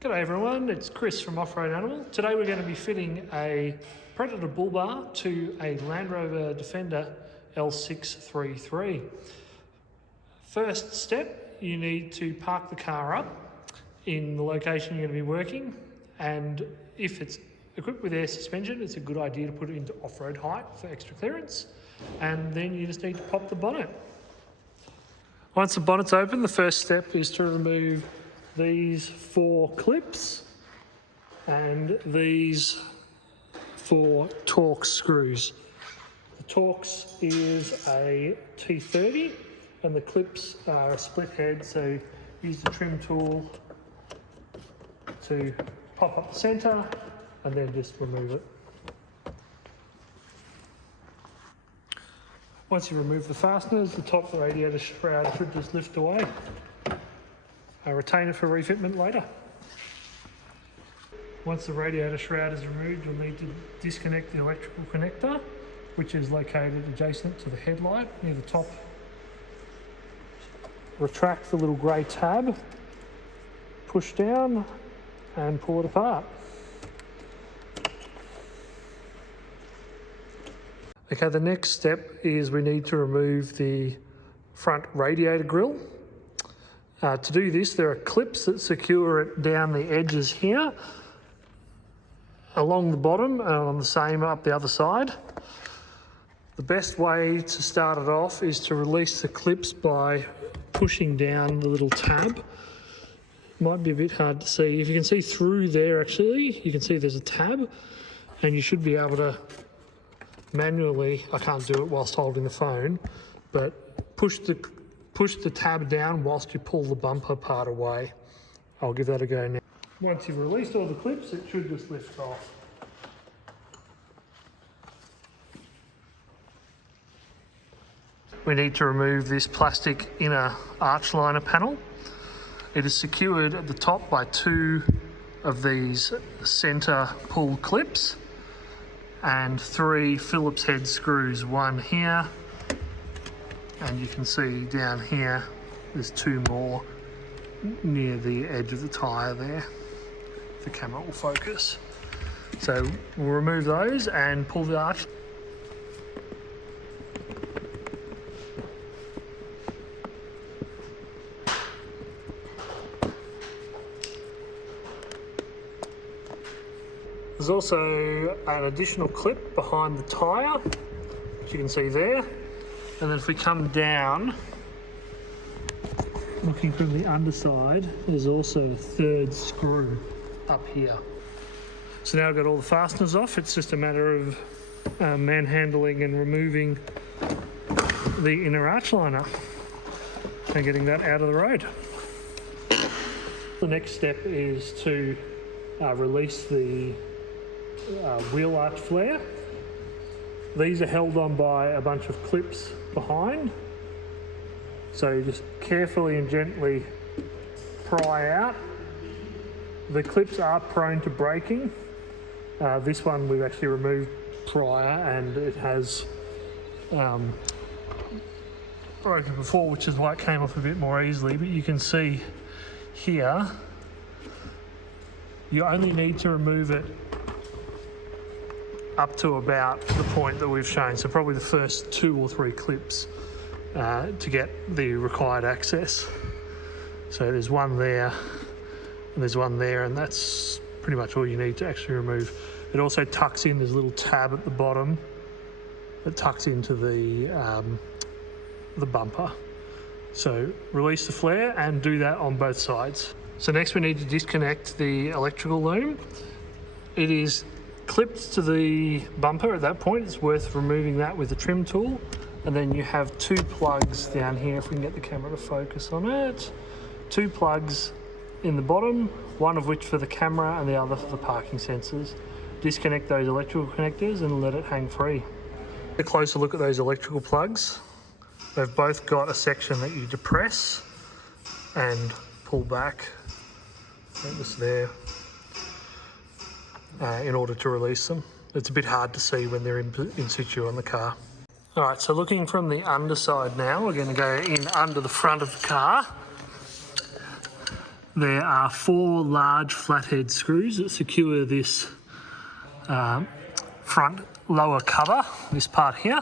G'day everyone, it's Chris from Off-Road Animal. Today we're going to be fitting a Predator bull bar to a Land Rover Defender L663. First step, you need to park the car up in the location you're going to be working, and if it's equipped with air suspension, it's a good idea to put it into off-road height for extra clearance, and then you just need to pop the bonnet. Once the bonnet's open, the first step is to remove these 4 clips and these 4 Torx screws. The Torx is a T30 and the clips are a split head, so use the trim tool to pop up the centre and then just remove it. Once you remove the fasteners, the top radiator shroud should just lift away. Retain it for refitment later. Once the radiator shroud is removed, you'll need to disconnect the electrical connector, which is located adjacent to the headlight near the top. Retract the little grey tab, push down and pull it apart. Okay, the next step is we need to remove the front radiator grille. To do this, there are clips that secure it down the edges here, along the bottom and on the same up the other side. The best way to start it off is to release the clips by pushing down the little tab. Might be a bit hard to see. If you can see through there actually, you can see there's a tab and you should be able to manually, I can't do it whilst holding the phone, but push the tab down whilst you pull the bumper part away. I'll give that a go now. Once you've released all the clips, it should just lift off. We need to remove this plastic inner arch liner panel. It is secured at the top by 2 of these centre pull clips and 3 Phillips head screws, one here, and you can see down here there's 2 more near the edge of the tyre there. The camera will focus. So we'll remove those and pull the arch. There's also an additional clip behind the tyre, which you can see there. And then if we come down, looking from the underside, there's also a 3rd screw up here. So now I've got all the fasteners off. It's just a matter of manhandling and removing the inner arch liner and getting that out of the road. The next step is to release the wheel arch flare. These are held on by a bunch of clips behind. So you just carefully and gently pry out. The clips are prone to breaking. This one we've actually removed prior and it has broken before, which is why it came off a bit more easily. But you can see here, you only need to remove it up to about the point that we've shown, so probably the first 2 or 3 clips to get the required access. So there's one there and there's one there, and that's pretty much all you need to actually remove. It also tucks in, there's a little tab at the bottom that tucks into the bumper. So release the flare and do that on both sides. So next we need to disconnect the electrical loom. It is clipped to the bumper at that point. It's worth removing that with a trim tool. And then you have 2 plugs down here, if we can get the camera to focus on it. 2 plugs in the bottom, one of which for the camera and the other for the parking sensors. Disconnect those electrical connectors and let it hang free. A closer look at those electrical plugs. They've both got a section that you depress and pull back. Just there. In order to release them. It's a bit hard to see when they're in situ on the car. All right, so looking from the underside now, we're going to go in under the front of the car. there are 4 large flathead screws that secure this front lower cover, this part here.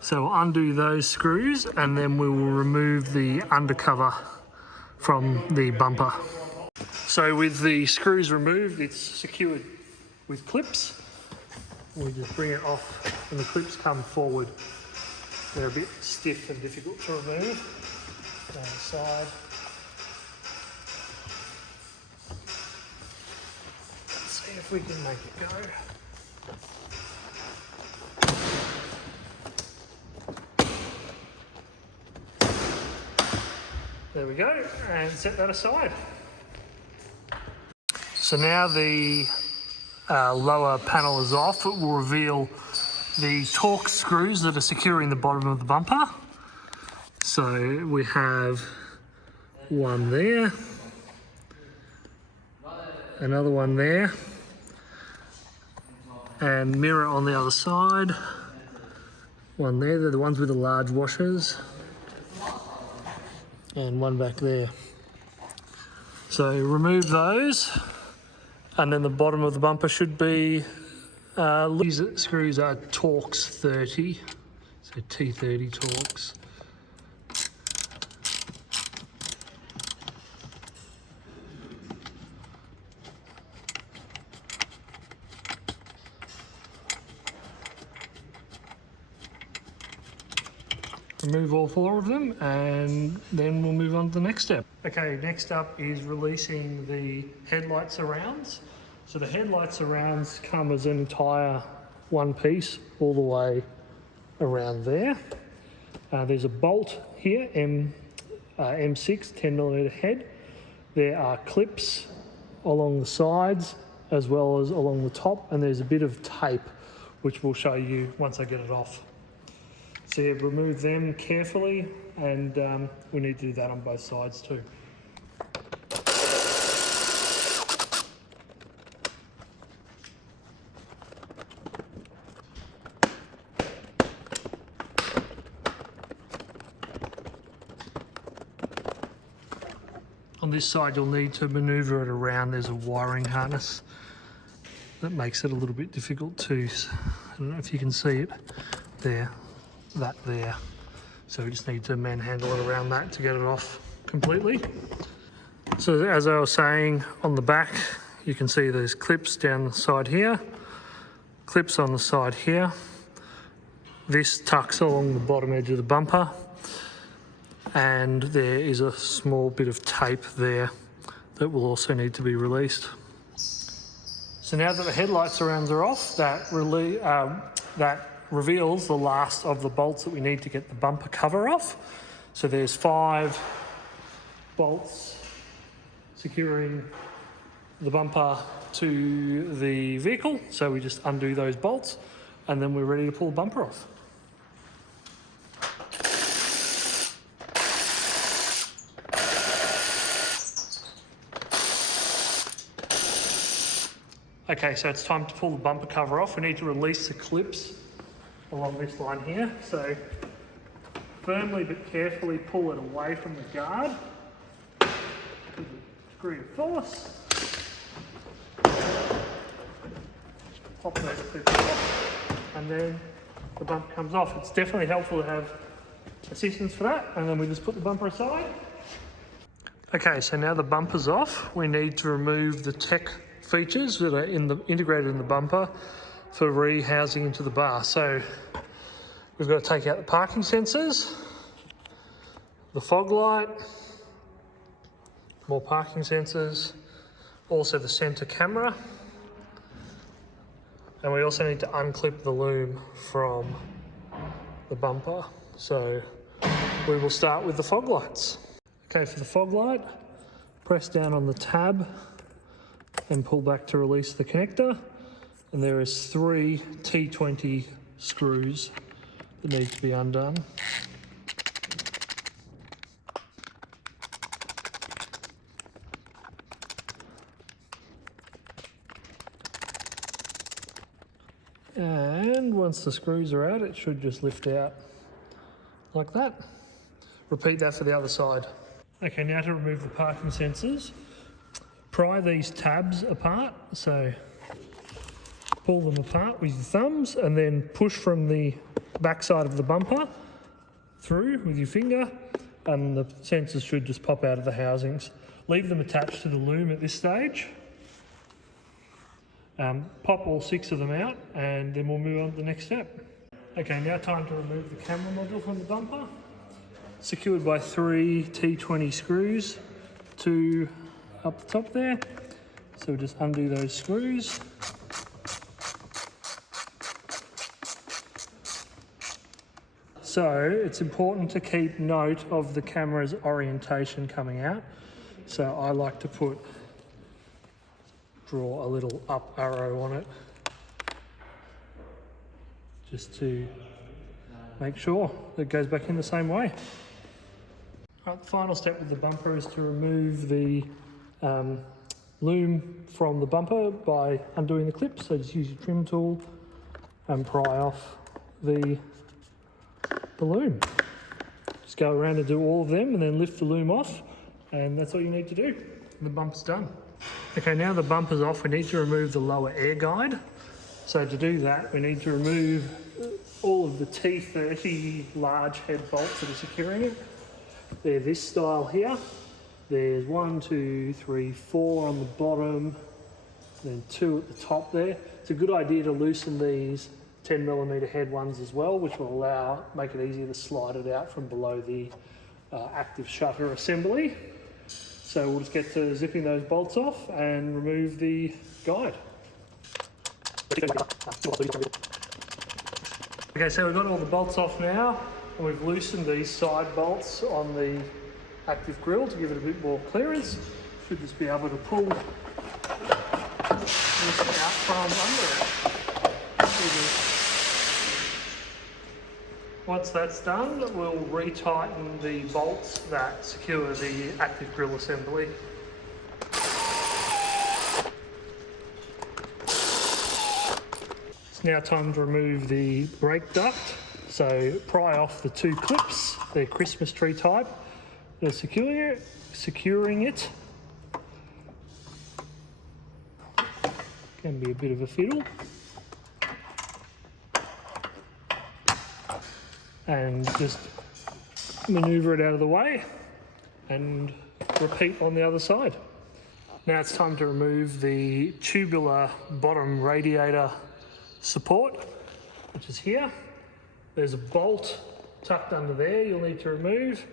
So we'll undo those screws and then we will remove the undercover from the bumper. So with the screws removed, it's secured with clips. We just bring it off and the clips come forward. They're a bit stiff and difficult to remove. Down the side. Let's see if we can make it go. There we go, and set that aside. So now the lower panel is off. It will reveal the torque screws that are securing the bottom of the bumper. So we have one there, another one there, and mirror on the other side. One there, they're the ones with the large washers. And one back there. So remove those, and then the bottom of the bumper should be, these screws are Torx 30, so T30 Torx. Remove all 4 of them and then we'll move on to the next step. Okay, next up is releasing the headlight surrounds. So the headlight surrounds come as an entire one piece all the way around there. There's a bolt here, M6 10mm head. There are clips along the sides as well as along the top, and there's a bit of tape which we'll show you once I get it off. So yeah, remove them carefully, and we need to do that on both sides too. On this side you'll need to manoeuvre it around. There's a wiring harness that makes it a little bit difficult to, I don't know if you can see it there. That there. So we just need to manhandle it around that to get it off completely. So as I was saying, on the back you can see there's clips down the side here, clips on the side here. This tucks along the bottom edge of the bumper, and there is a small bit of tape there that will also need to be released. So now that the headlight surrounds are off, that reveals the last of the bolts that we need to get the bumper cover off. So there's 5 bolts securing the bumper to the vehicle. So we just undo those bolts and then we're ready to pull the bumper off. Okay, so it's time to pull the bumper cover off. We need to release the clips along this line here. So firmly but carefully pull it away from the guard with a degree of force. Pop those clips off and then the bumper comes off. It's definitely helpful to have assistance for that, and then we just put the bumper aside. Okay, so now the bumper's off, we need to remove the tech features that are integrated in the bumper for rehousing into the bar. So we've got to take out the parking sensors, the fog light, more parking sensors, also the centre camera, and we also need to unclip the loom from the bumper. So we will start with the fog lights. Okay, for the fog light, press down on the tab and pull back to release the connector. And there is 3 T20 screws that need to be undone. And once the screws are out, it should just lift out like that. Repeat that for the other side. Okay, now to remove the parking sensors. pry these tabs apart, so pull them apart with your thumbs and then push from the back side of the bumper through with your finger, and the sensors should just pop out of the housings. Leave them attached to the loom at this stage. Pop all 6 of them out and then we'll move on to the next step. Okay, now time to remove the camera module from the bumper. Secured by 3 T20 screws, 2 up the top there. So we'll just undo those screws. So it's important to keep note of the camera's orientation coming out. So I like to draw a little up arrow on it, just to make sure that it goes back in the same way. Right, the final step with the bumper is to remove the loom from the bumper by undoing the clips. So just use your trim tool and pry off the loom. Just go around and do all of them and then lift the loom off, and that's all you need to do. And the bumper's done. Okay, now the bumper's off, we need to remove the lower air guide. So to do that, we need to remove all of the T30 large head bolts that are securing it. They're this style here. There's 1, 2, 3, 4 on the bottom, then 2 at the top there. It's a good idea to loosen these 10mm head ones as well, which will make it easier to slide it out from below the active shutter assembly. So we'll just get to zipping those bolts off and remove the guide. Okay, so we've got all the bolts off now, and we've loosened these side bolts on the active grille to give it a bit more clearance. Should just be able to pull this out from under it. Once that's done, we'll retighten the bolts that secure the active grille assembly. It's now time to remove the brake duct. So pry off the 2 clips. They're Christmas tree type. They're securing it. Can be a bit of a fiddle. And just maneuver it out of the way and repeat on the other side. Now it's time to remove the tubular bottom radiator support, which is here. There's a bolt tucked under there you'll need to remove.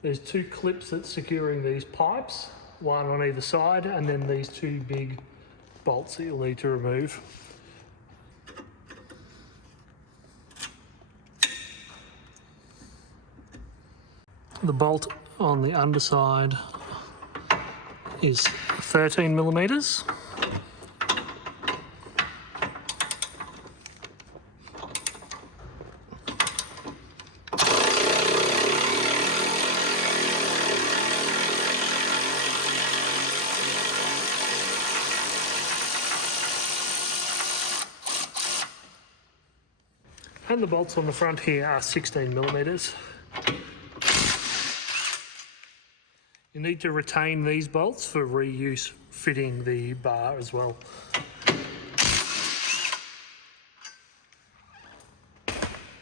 There's 2 clips that's securing these pipes, 1 on either side, and then these 2 big bolts that you'll need to remove. The bolt on the underside is 13mm. And the bolts on the front here are 16mm. You need to retain these bolts for reuse fitting the bar as well.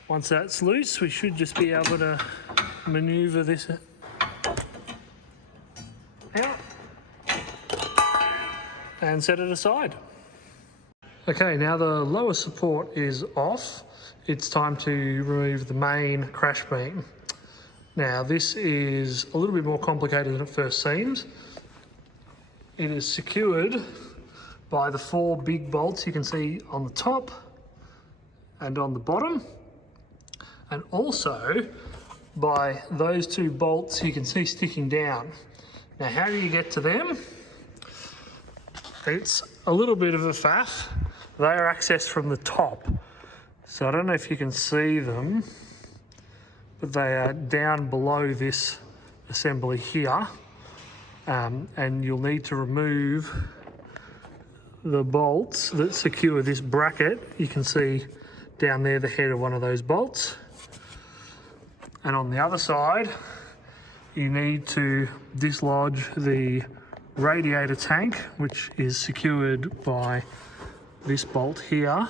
Once that's loose, we should just be able to maneuver this out and set it aside. Okay, now the lower support is off. It's time to remove the main crash beam. Now this is a little bit more complicated than it first seems. It is secured by the 4 big bolts you can see on the top and on the bottom, and also by those 2 bolts you can see sticking down. Now how do you get to them? It's a little bit of a faff. They are accessed from the top. So I don't know if you can see them, but they are down below this assembly here, and you'll need to remove the bolts that secure this bracket. You can see down there the head of one of those bolts, and on the other side you need to dislodge the radiator tank, which is secured by this bolt here,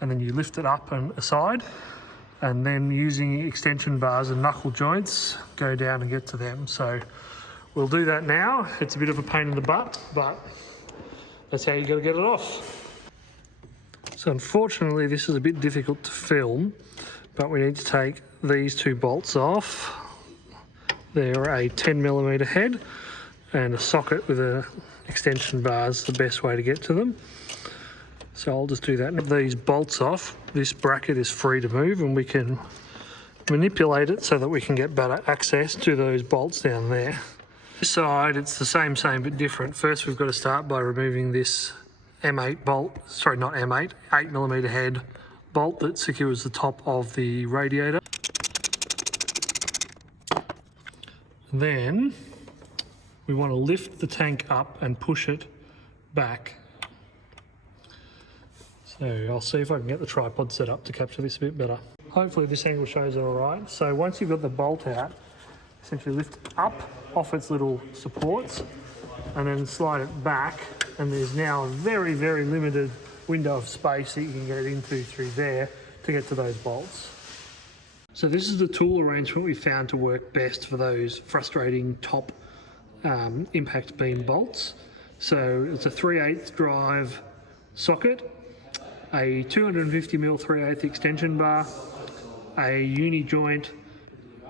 and then you lift it up and aside, and then using extension bars and knuckle joints go down and get to them. So we'll do that now. It's a bit of a pain in the butt, but that's how you got to get it off. So unfortunately this is a bit difficult to film, but we need to take these two bolts off. They're a 10mm head, and a socket with a extension bar is the best way to get to them. So I'll just do that. And these bolts off, this bracket is free to move, and we can manipulate it so that we can get better access to those bolts down there. This side, it's the same but different. First we've got to start by removing this M8 bolt, sorry not M8, 8mm head bolt that secures the top of the radiator. Then we want to lift the tank up and push it back. So I'll see if I can get the tripod set up to capture this a bit better. Hopefully this angle shows it all right. So once you've got the bolt out, essentially lift it up off its little supports and then slide it back, and there's now a very limited window of space that you can get into through there to get to those bolts. So this is the tool arrangement we found to work best for those frustrating top impact beam bolts. So it's a 3/8 drive socket, a 250mm 3/8 extension bar, a uni joint,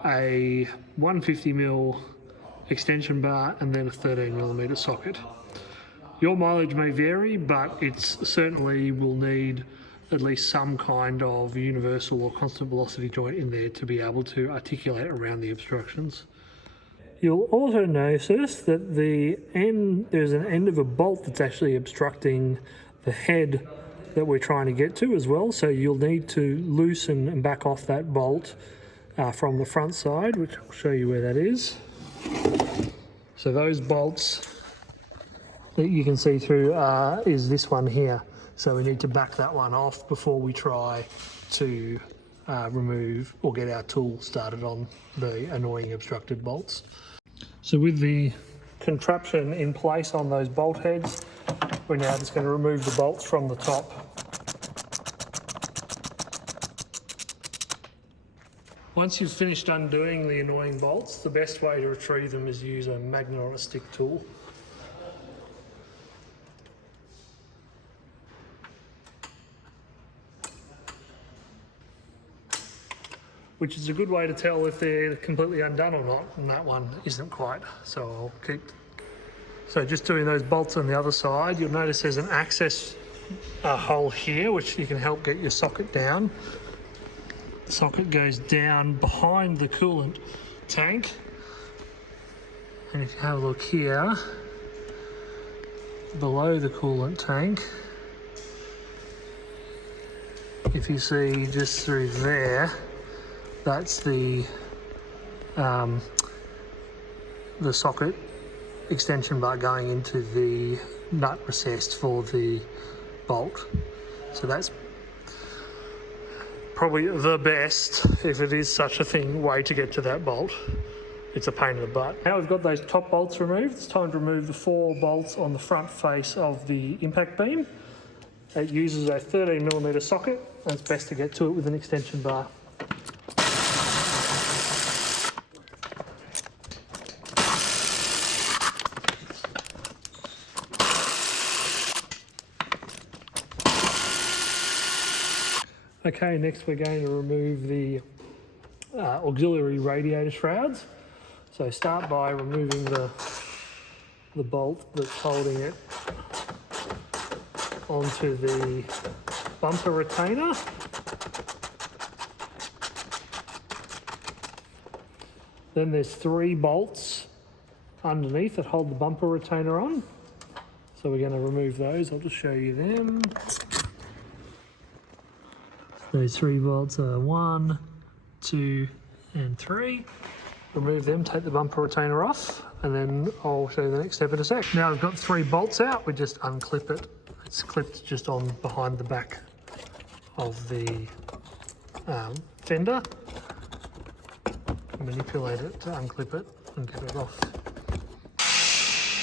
a 150mm extension bar, and then a 13mm socket. Your mileage may vary, but it's certainly will need at least some kind of universal or constant velocity joint in there to be able to articulate around the obstructions. You'll also notice that there's an end of a bolt that's actually obstructing the head that we're trying to get to as well. So you'll need to loosen and back off that bolt from the front side, which I'll show you where that is. So those bolts that you can see through is this one here. So we need to back that one off before we try to remove or get our tool started on the annoying obstructed bolts. So with the contraption in place on those bolt heads, we're now just going to remove the bolts from the top. Once you've finished undoing the annoying bolts, the best way to retrieve them is use a magnet on a stick tool. Which is a good way to tell if they're completely undone or not, and that one isn't quite. So I'll keep. So just doing those bolts on the other side, you'll notice there's an access hole here, which you can help get your socket down. The socket goes down behind the coolant tank, and if you have a look here, below the coolant tank, if you see just through there, that's the socket extension bar going into the nut recessed for the bolt. So that's probably the best, if it is such a thing, way to get to that bolt. It's a pain in the butt. Now we've got those top bolts removed, it's time to remove the 4 bolts on the front face of the impact beam. It uses a 13mm socket, and it's best to get to it with an extension bar. Okay, next we're going to remove the auxiliary radiator shrouds. So start by removing the bolt that's holding it onto the bumper retainer. Then there's 3 bolts underneath that hold the bumper retainer on. So we're going to remove those. I'll just show you them. Those 3 bolts are 1, 2, and 3. Remove them, take the bumper retainer off, and then I'll show you the next step in a sec. Now I've got 3 bolts out, we just unclip it. It's clipped just on behind the back of the fender. Manipulate it to unclip it and get it off.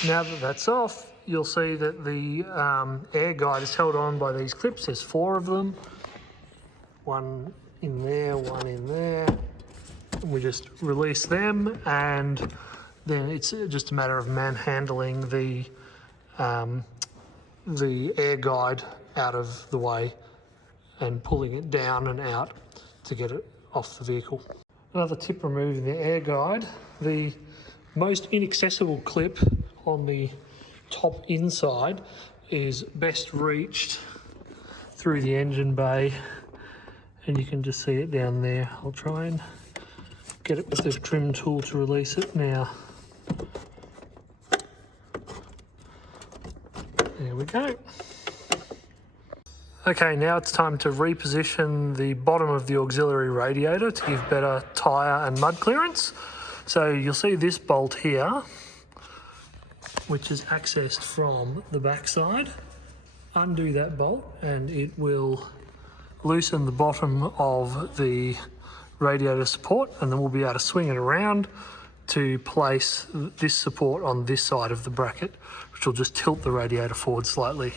Now that that's off, you'll see that the air guide is held on by these clips. There's 4 of them. One in there, one in there. And we just release them, and then it's just a matter of manhandling the air guide out of the way and pulling it down and out to get it off the vehicle. Another tip removing the air guide, the most inaccessible clip on the top inside is best reached through the engine bay, and you can just see it down there. I'll try and get it with the trim tool to release it now. There we go. Okay, now it's time to reposition the bottom of the auxiliary radiator to give better tyre and mud clearance. So you'll see this bolt here, which is accessed from the backside. Undo that bolt and it will loosen the bottom of the radiator support, and then we'll be able to swing it around to place this support on this side of the bracket, which will just tilt the radiator forward slightly.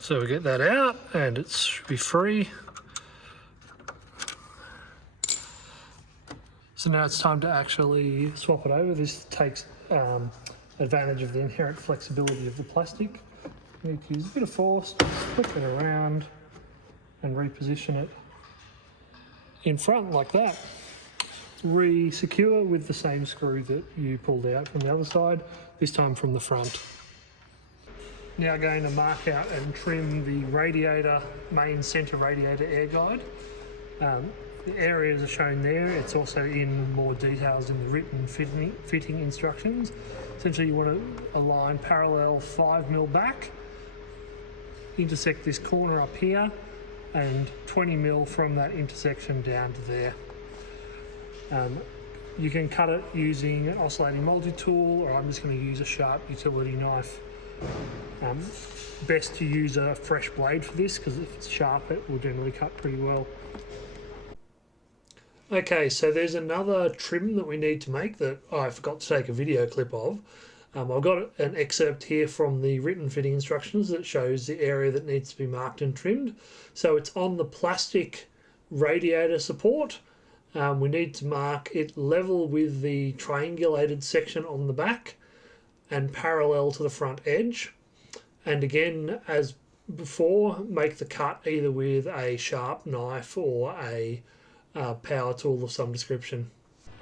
So we get that out and it should be free. So now it's time to actually swap it over. This takes advantage of the inherent flexibility of the plastic. You need to use a bit of force, flip it around and reposition it in front like that. Re-secure with the same screw that you pulled out from the other side, this time from the front. Now going to mark out and trim the radiator, main centre radiator air guide. The areas are shown there. It's also in more details in the written fitting instructions. Essentially you want to align parallel 5mm back, intersect this corner up here, and 20mm from that intersection down to there. You can cut it using an oscillating multi-tool, or I'm just going to use a sharp utility knife. Best to use a fresh blade for this, because if it's sharp it will generally cut pretty well. Okay, so there's another trim that we need to make that I forgot to take a video clip of. I've got an excerpt here from the written fitting instructions that shows the area that needs to be marked and trimmed. So it's on the plastic radiator support. We need to mark it level with the triangulated section on the back and parallel to the front edge. And again, as before, make the cut either with a sharp knife or a power tool of some description.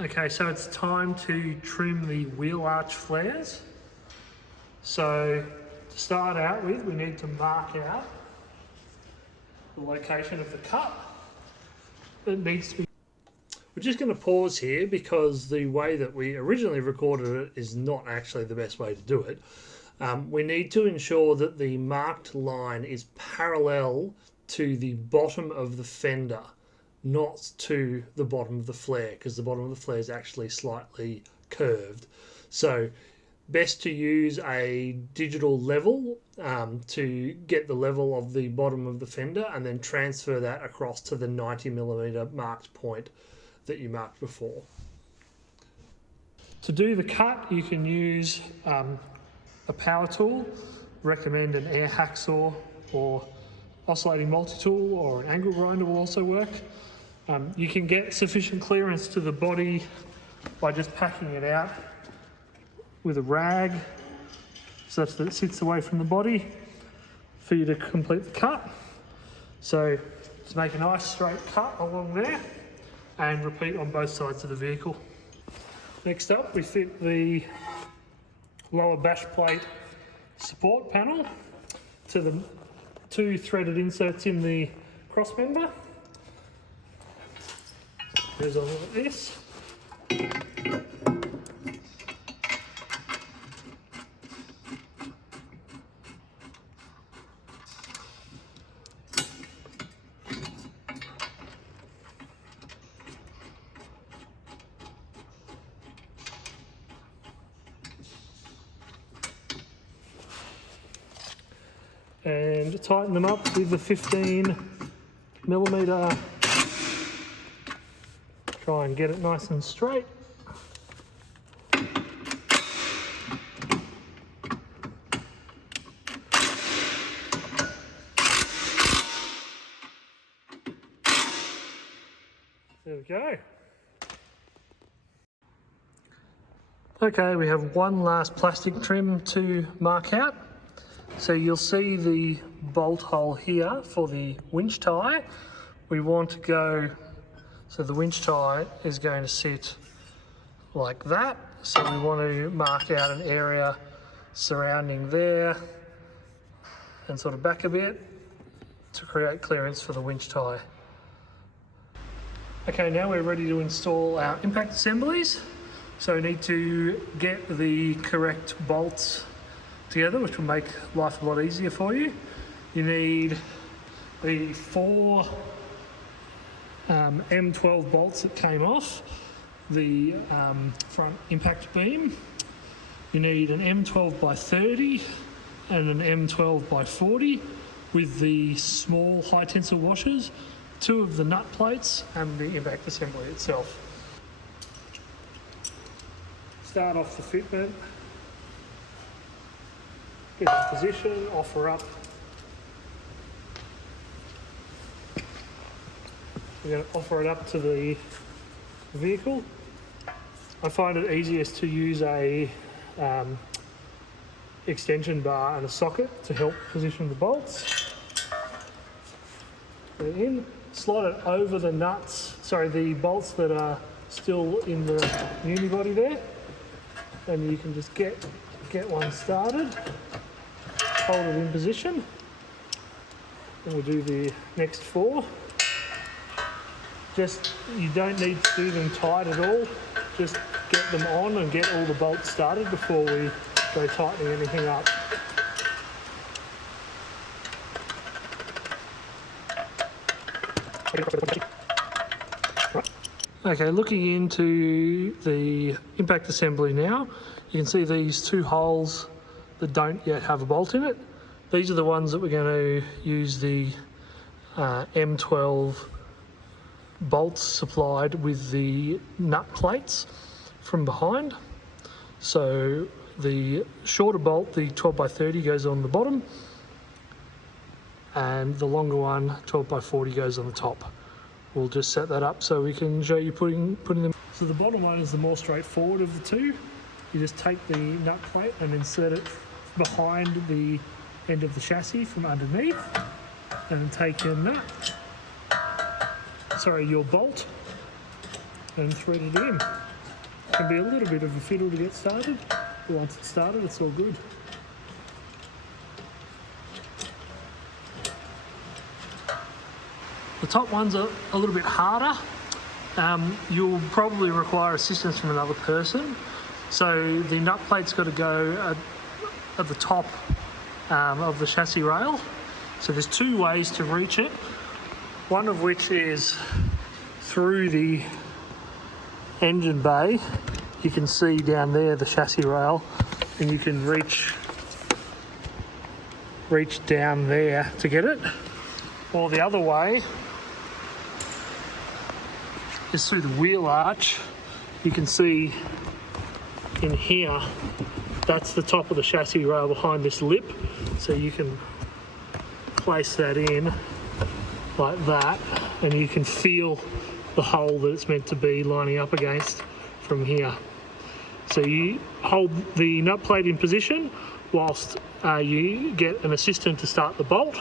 Okay, so it's time to trim the wheel arch flares. So to start out with, we need to mark out the location of the cut that needs to be. We're just going to pause here because the way that we originally recorded it is not actually the best way to do it. We need to ensure that the marked line is parallel to the bottom of the fender, not to the bottom of the flare, because the bottom of the flare is actually slightly curved. So best to use a digital level to get the level of the bottom of the fender, and then transfer that across to the 90mm marked point that you marked before. To do the cut, you can use a power tool. Recommend an air hacksaw or oscillating multi-tool, or an angle grinder will also work. You can get sufficient clearance to the body by just packing it out with a rag such that it sits away from the body for you to complete the cut. So just make a nice straight cut along there and repeat on both sides of the vehicle. Next up, we fit the lower bash plate support panel to the 2 threaded inserts in the cross member. Goes on like this. And tighten them up with the 15mm Try and get it nice and straight. There we go. Okay, we have one last plastic trim to mark out. So you'll see the bolt hole here for the winch tie. We want to go, so the winch tie is going to sit like that. So we want to mark out an area surrounding there and sort of back a bit to create clearance for the winch tie. Okay, now we're ready to install our impact assemblies. So we need to get the correct bolts together, which will make life a lot easier for you. You need the 4 M12 bolts that came off the front impact beam. You need an M12 by 30 and an M12 by 40 with the small high tensile washers, 2 of the nut plates and the impact assembly itself. Start off the fitment, get in position, offer up. We're going to offer it up to the vehicle. I find it easiest to use a extension bar and a socket to help position the bolts. Put it in, slide it over the nuts, the bolts that are still in the unibody there, and you can just get one started, hold it in position, and we'll do the next 4. You don't need to do them tight at all, just get them on and get all the bolts started before we go tightening anything up. Okay, looking into the impact assembly now, you can see these 2 holes that don't yet have a bolt in it. These are the ones that we're going to use the M12 bolts supplied with the nut plates from behind. So the shorter bolt, the 12 by 30, goes on the bottom, and the longer one, 12 by 40, goes on the top. We'll just set that up so we can show you putting them. So the bottom one is the more straightforward of the 2. You just take the nut plate and insert it behind the end of the chassis from underneath, and then take your your bolt, and thread it in. It can be a little bit of a fiddle to get started, but once it's started, it's all good. The top one's a little bit harder. You'll probably require assistance from another person. So the nut plate's got to go at the top of the chassis rail. So there's 2 ways to reach it. One of which is through the engine bay. You can see down there the chassis rail, and you can reach down there to get it. Or the other way is through the wheel arch. You can see in here, that's the top of the chassis rail behind this lip. So you can place that in like that, and you can feel the hole that it's meant to be lining up against from here. So you hold the nut plate in position whilst you get an assistant to start the bolt,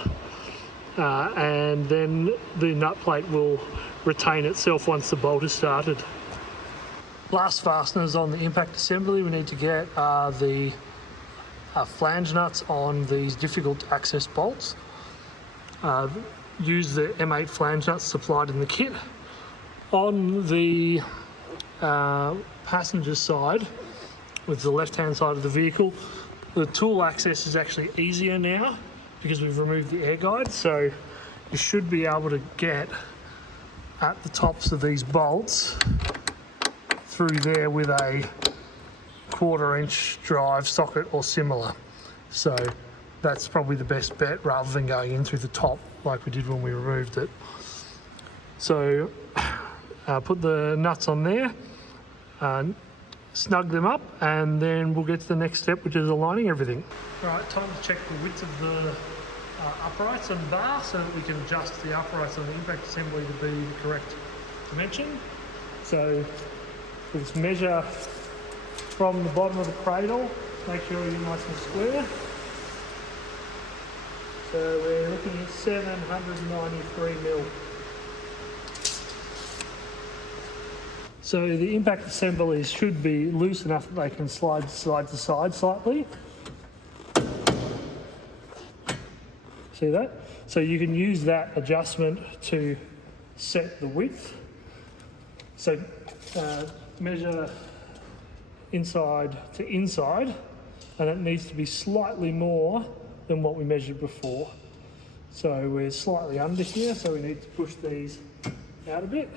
and then the nut plate will retain itself once the bolt is started. Last fasteners on the impact assembly we need to get are the flange nuts on these difficult to access bolts. Use the M8 flange nuts supplied in the kit. On the passenger side, with the left hand side of the vehicle, the tool access is actually easier now because we've removed the air guide, so you should be able to get at the tops of these bolts through there with a 1/4 inch drive socket or similar. So that's probably the best bet, rather than going in through the top like we did when we removed it. So Put the nuts on there, snug them up, and then we'll get to the next step, which is aligning everything. All right, time to check the width of the uprights on the bar so that we can adjust the uprights on the impact assembly to be the correct dimension. So we'll just measure from the bottom of the cradle, make sure you're nice and square. So we're looking at 793 mil. So the impact assemblies should be loose enough that they can slide side to side slightly. See that? So you can use that adjustment to set the width. So measure inside to inside, and it needs to be slightly more than what we measured before. So we're slightly under here, so we need to push these out a bit.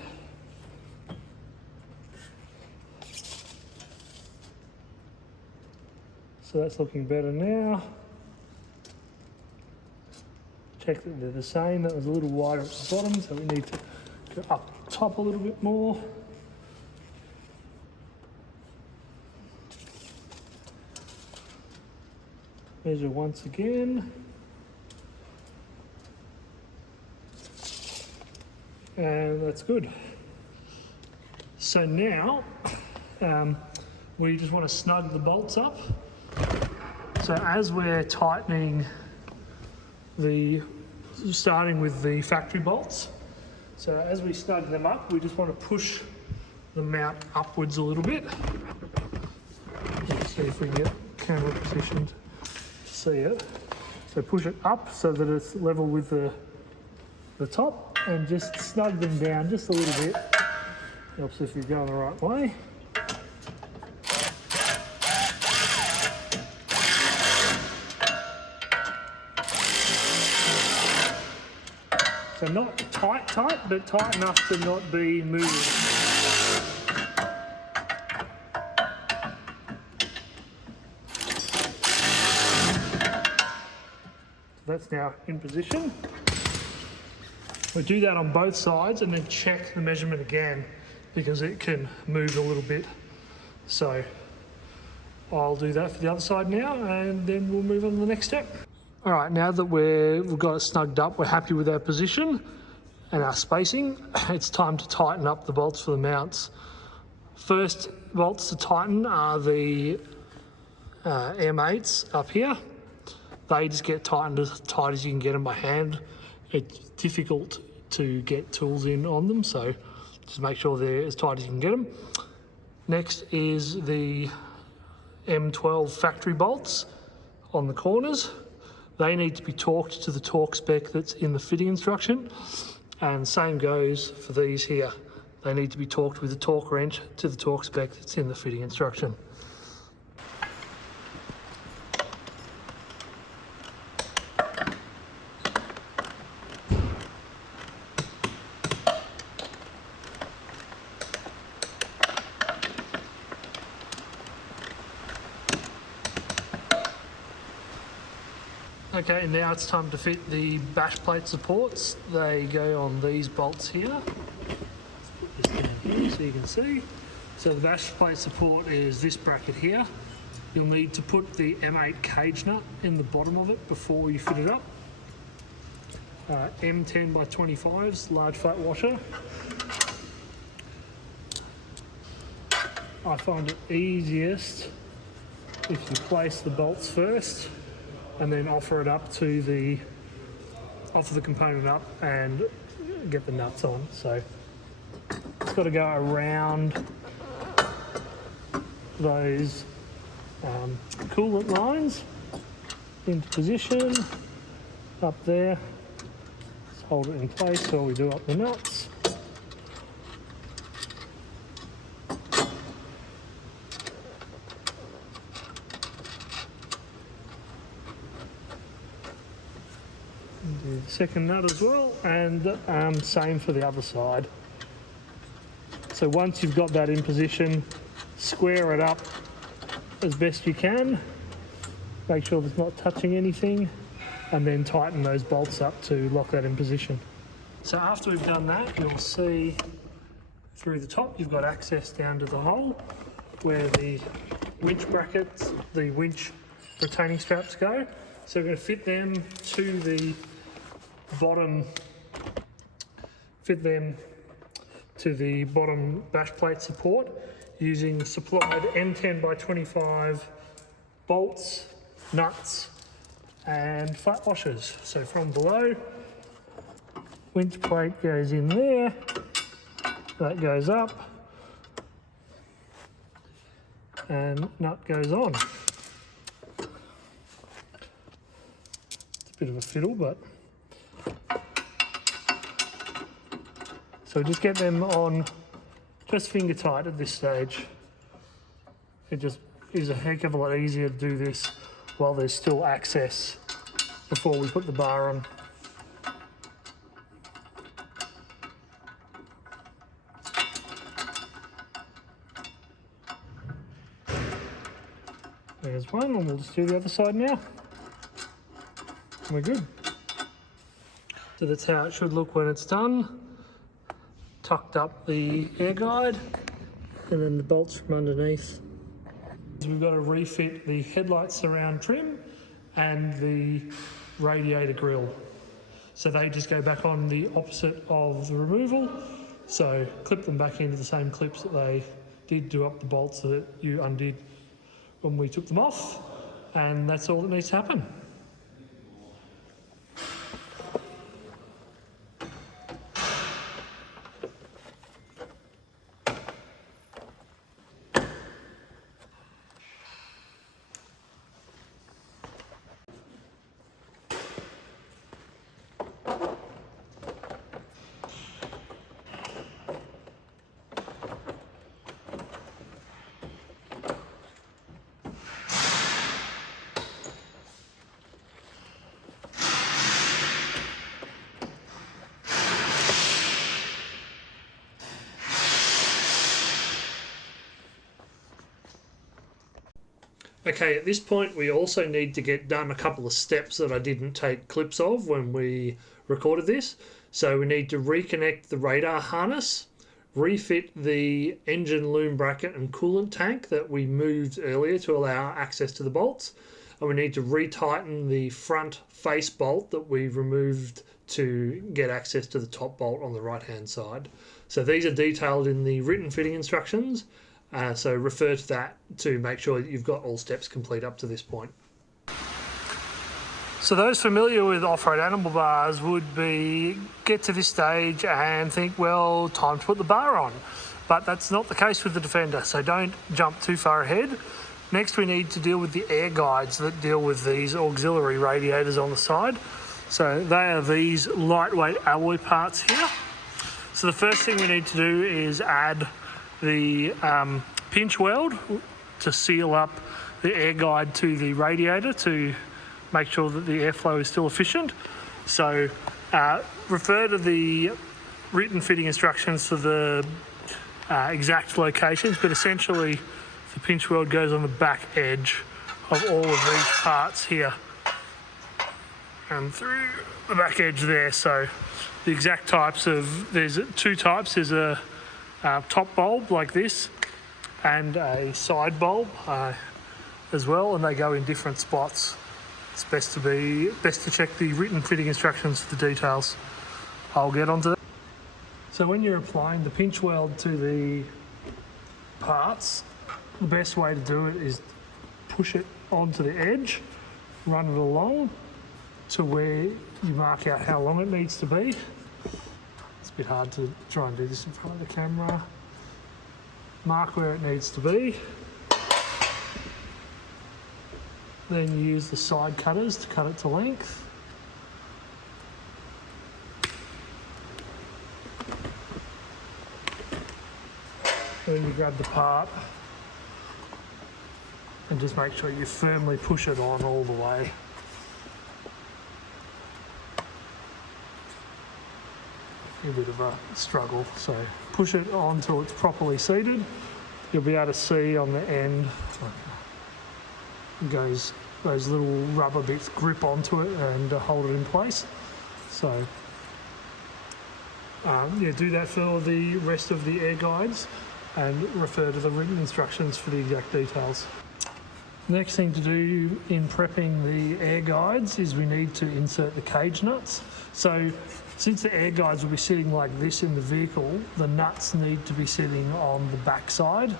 So that's looking better now. Check that they're the same. That was a little wider at the bottom, so we need to go up top a little bit more. Measure once again. And that's good. So now we just want to snug the bolts up. So as we're tightening starting with the factory bolts, so as we snug them up, we just want to push the mount upwards a little bit. Let's see if we can get camera positioned to see it. So push it up so that it's level with the top, and just snug them down just a little bit. Helps if you're going the right way. So not tight, but tight enough to not be moving. So that's now in position. We do that on both sides and then check the measurement again because it can move a little bit. So I'll do that for the other side now and then we'll move on to the next step. All right, now that we've got it snugged up, we're happy with our position and our spacing, it's time to tighten up the bolts for the mounts. First bolts to tighten are the M8s up here. They just get tightened as tight as you can get them by hand. It's difficult to get tools in on them, so just make sure they're as tight as you can get them. Next is the M12 factory bolts on the corners. They need to be torqued to the torque spec that's in the fitting instruction, and same goes for these here. They need to be torqued with a torque wrench to the torque spec that's in the fitting instruction. Okay, now it's time to fit the bash plate supports. They go on these bolts here. Let's put this down here so you can see. So the bash plate support is this bracket here. You'll need to put the M8 cage nut in the bottom of it before you fit it up. M10 by 25s, large flat washer. I find it easiest if you place the bolts first and then offer the component up and get the nuts on. So it's got to go around those coolant lines into position up there. Just hold it in place while we do up the nuts. Do the second nut as well, and same for the other side. So once you've got that in position, square it up as best you can. Make sure it's not touching anything, and then tighten those bolts up to lock that in position. So after we've done that, you'll see through the top, you've got access down to the hole where the winch brackets, the winch retaining straps go. So we're going to fit them to the bottom, bash plate support using supplied M10 by 25 bolts, nuts and flat washers. So from below, winch plate goes in there, that goes up, and nut goes on. It's a bit of a fiddle, but so just get them on just finger tight at this stage. It just is a heck of a lot easier to do this while there's still access before we put the bar on. There's one, and we'll just do the other side now. We're good. So that's how it should look when it's done. Tucked up the air guide and then the bolts from underneath. So we've got to refit the headlight surround trim and the radiator grille. So they just go back on the opposite of the removal. So clip them back into the same clips that they did, do up the bolts that you undid when we took them off, and that's all that needs to happen. Okay, at this point we also need to get done a couple of steps that I didn't take clips of when we recorded this. So we need to reconnect the radar harness, refit the engine loom bracket and coolant tank that we moved earlier to allow access to the bolts, and we need to retighten the front face bolt that we removed to get access to the top bolt on the right hand side. So these are detailed in the written fitting instructions. So refer to that to make sure that you've got all steps complete up to this point. So those familiar with off-road animal bars would get to this stage and think, well, time to put the bar on. But that's not the case with the Defender, so don't jump too far ahead. Next we need to deal with the air guides that deal with these auxiliary radiators on the side. So they are these lightweight alloy parts here. So the first thing we need to do is add the pinch weld to seal up the air guide to the radiator to make sure that the airflow is still efficient. So refer to the written fitting instructions for the exact locations, but essentially the pinch weld goes on the back edge of all of these parts here and through the back edge there. So the exact types there's two types. There's a top bulb like this and a side bulb as well, and they go in different spots. It's best to check the written fitting instructions for the details. I'll get onto that. So when you're applying the pinch weld to the parts, the best way to do it is push it onto the edge, run it along to where you mark out how long it needs to be. It's a bit hard to try and do this in front of the camera. Mark where it needs to be. Then you use the side cutters to cut it to length. Then you grab the part and just make sure you firmly push it on all the way. A bit of a struggle, so push it on until it's properly seated. You'll be able to see on the end those little rubber bits grip onto it and hold it in place. So do that for the rest of the air guides and refer to the written instructions for the exact details. Next thing to do in prepping the air guides is we need to insert the cage nuts. So since the air guides will be sitting like this in the vehicle, the nuts need to be sitting on the back side.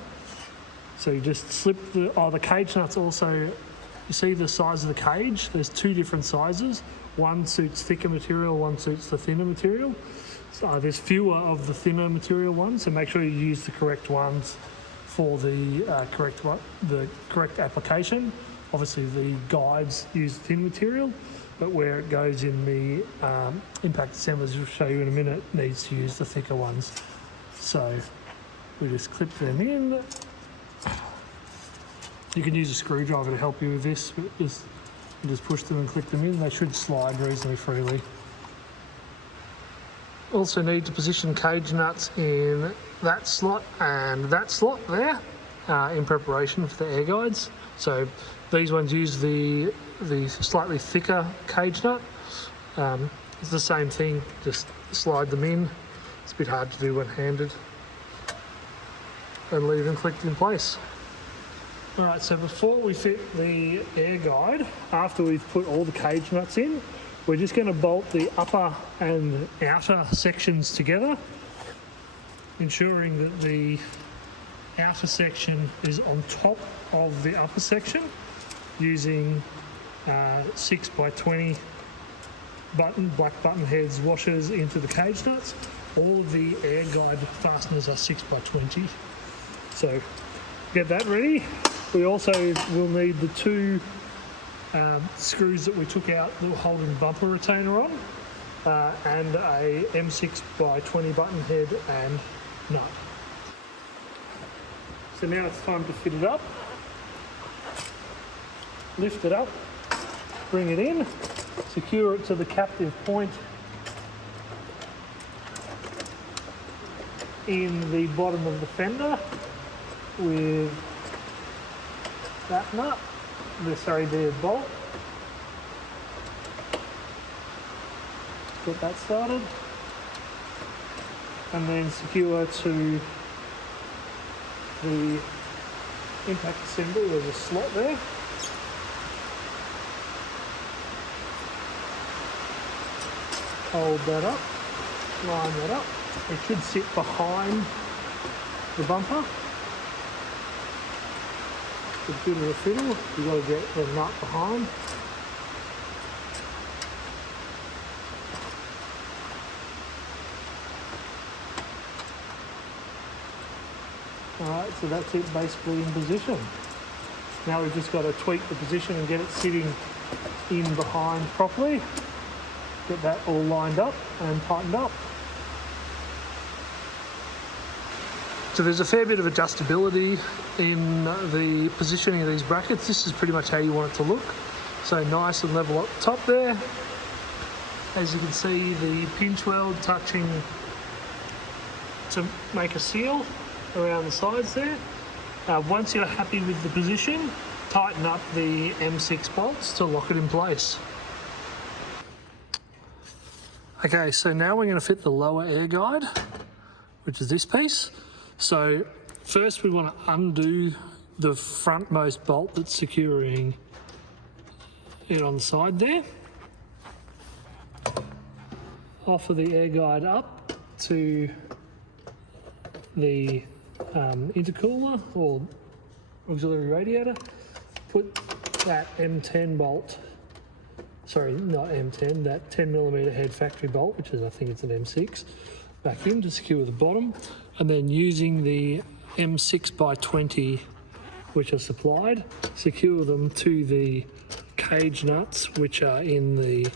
So you just slip the cage nuts also, you see the size of the cage? There's two different sizes. One suits thicker material, one suits the thinner material. So there's fewer of the thinner material ones, so make sure you use the correct ones for the correct application. Obviously the guides use thin material, but where it goes in the impact assemblies, we'll show you in a minute, needs to use the thicker ones. So we just clip them in. You can use a screwdriver to help you with this, but just push them and click them in. They should slide reasonably freely. Also need to position cage nuts in that slot and that slot there in preparation for the air guides. So these ones use the slightly thicker cage nut. It's the same thing, just slide them in. It's a bit hard to do one-handed. And leave them clicked in place. Alright, so before we fit the air guide, after we've put all the cage nuts in, we're just going to bolt the upper and outer sections together, ensuring that the outer section is on top of the upper section, using 6x20 black button heads washers into the cage nuts. All of the air guide fasteners are 6x20. So get that ready. We also will need the two screws that we took out that were holding the bumper retainer on, and a M6x20 button head and nut. So now it's time to fit it up. Lift it up, bring it in, secure it to the captive point in the bottom of the fender with that nut, the bolt. Get that started, and then secure to the impact assembly. There's a slot there. Hold that up, line that up. It should sit behind the bumper. A bit of a fiddle, you've got to get the nut behind. Alright, so that's it basically in position. Now we've just got to tweak the position and get it sitting in behind properly. Get that all lined up and tightened up. So there's a fair bit of adjustability in the positioning of these brackets. This is pretty much how you want it to look. So nice and level up top there. As you can see, the pinch weld touching to make a seal around the sides there. Once you're happy with the position, tighten up the M6 bolts to lock it in place. Okay, so now we're going to fit the lower air guide, which is this piece. So first we want to undo the frontmost bolt that's securing it on the side there. Offer the air guide up to the intercooler or auxiliary radiator. Put that M10 bolt, sorry, not M10, that 10mm head factory bolt, which is, I think it's an M6, back in to secure the bottom. And then using the M6x20, which are supplied, secure them to the cage nuts, which are in the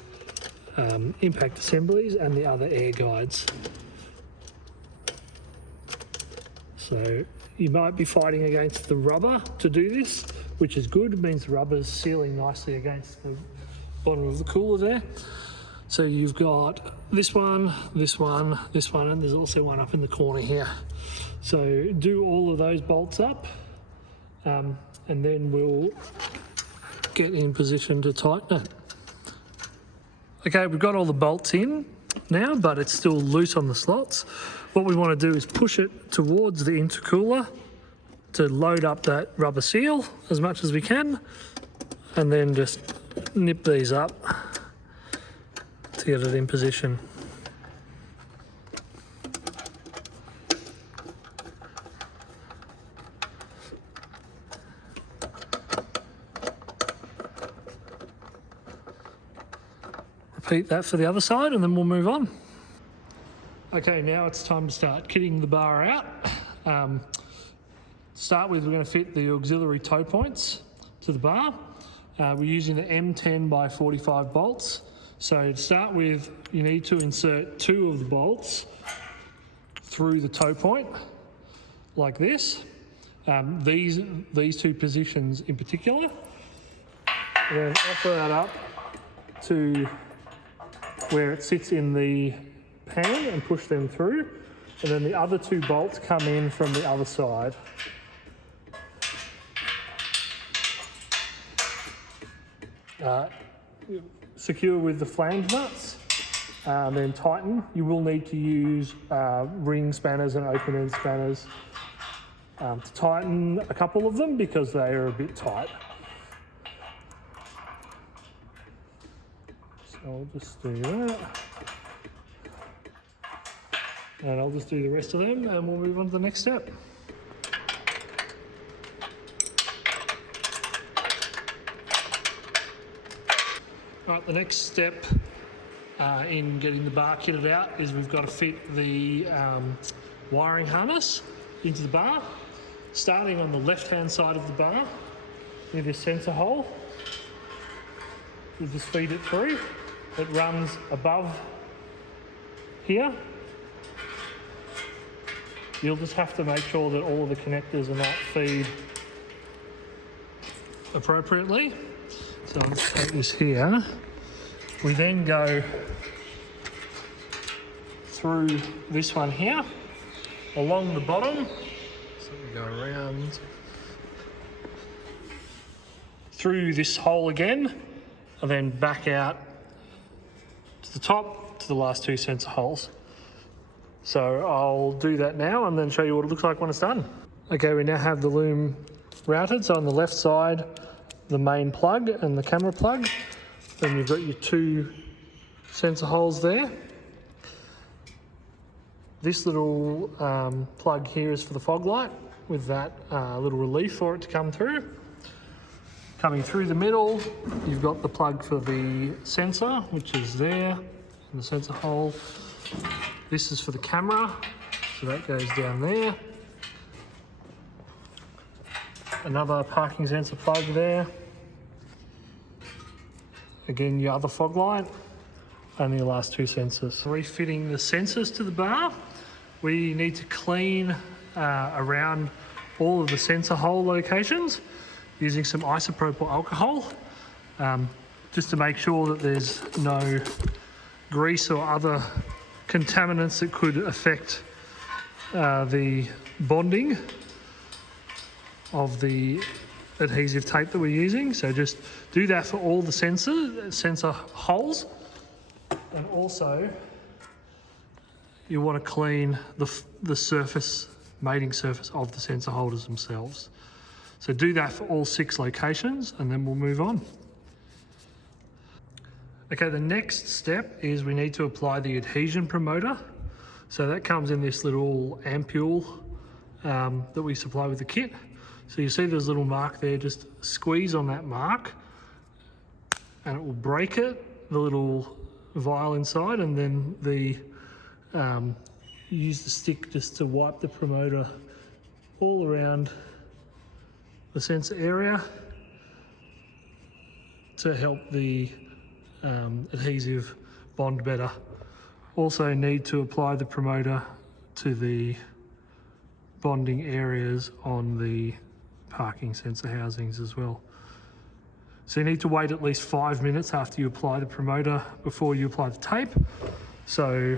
impact assemblies and the other air guides. So you might be fighting against the rubber to do this, which is good. It means the rubber's sealing nicely against the bottom of the cooler there. So you've got this one, this one, this one, and there's also one up in the corner here. So do all of those bolts up, and then we'll get in position to tighten it. Okay, we've got all the bolts in. now, but it's still loose on the slots. What we want to do is push it towards the intercooler to load up that rubber seal as much as we can, and then just nip these up to get it in position. Repeat that for the other side and then we'll move on. Okay, now it's time to start kitting the bar out. To start with, we're going to fit the auxiliary toe points to the bar. We're using the M10 by 45 bolts. So to start with, you need to insert 2 of the bolts through the toe point, like this. These 2 positions in particular. And then offer that up to where it sits in the pan and push them through. And then the other 2 bolts come in from the other side. Secure with the flange nuts, then tighten. You will need to use ring spanners and open-end spanners to tighten a couple of them because they are a bit tight. So I'll just do that. And I'll just do the rest of them and we'll move on to the next step. Right, the next step in getting the bar kitted out is we've got to fit the wiring harness into the bar, starting on the left-hand side of the bar with this sensor hole. We'll just feed it through. It runs above here. You'll just have to make sure that all of the connectors are not feed appropriately. So I'll just take this here. We then go through this one here, along the bottom. So we go around through this hole again, and then back out to the top to the last 2 sensor holes. So I'll do that now and then show you what it looks like when it's done. Okay, we now have the loom routed. So on the left side, the main plug and the camera plug. Then you've got your 2 sensor holes there. This little plug here is for the fog light with that little relief for it to come through. Coming through the middle, you've got the plug for the sensor, which is there in the sensor hole. This is for the camera, so that goes down there. Another parking sensor plug there. Again, your other fog light, and your last 2 sensors. Refitting the sensors to the bar, we need to clean around all of the sensor hole locations using some isopropyl alcohol, just to make sure that there's no grease or other contaminants that could affect the bonding of the adhesive tape that we're using. So just do that for all the sensor holes, and also you want to clean the surface, mating surface of the sensor holders themselves. So do that for all 6 locations and then we'll move on. Okay, the next step is we need to apply the adhesion promoter. So that comes in this little ampule that we supply with the kit. So you see there's a little mark there, just squeeze on that mark and it will break it, the little vial inside, and then use the stick just to wipe the promoter all around the sensor area to help the adhesive bond better. Also need to apply the promoter to the bonding areas on the parking sensor housings as well. So you need to wait at least 5 minutes after you apply the promoter before you apply the tape. So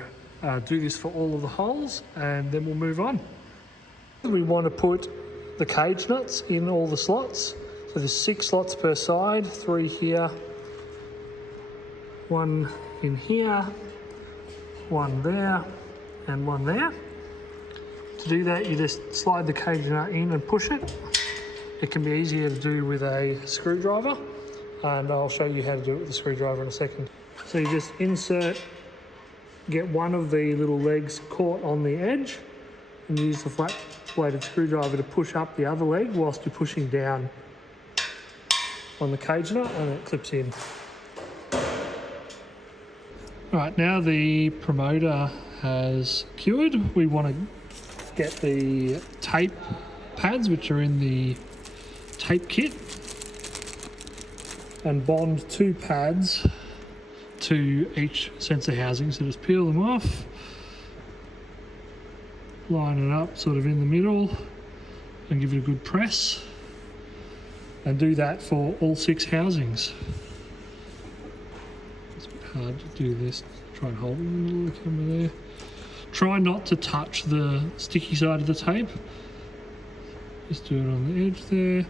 do this for all of the holes and then we'll move on. We want to put the cage nuts in all the slots. So there's 6 slots per side, 3 here, 1 in here, one there and one there. To do that, you just slide the cage nut in and push it. It can be easier to do with a screwdriver, and I'll show you how to do it with a screwdriver in a second. So you just insert, get one of the little legs caught on the edge, and use the flat bladed screwdriver to push up the other leg whilst you're pushing down on the cage nut, and it clips in. Right, now the promoter has cured, we want to get the tape pads, which are in the tape kit, and bond 2 pads to each sensor housing. So just peel them off, line it up sort of in the middle, and give it a good press, and do that for all 6 housings. It's a bit hard to do this. Try and hold it in the middle of the camera there. Try not to touch the sticky side of the tape. Just do it on the edge there.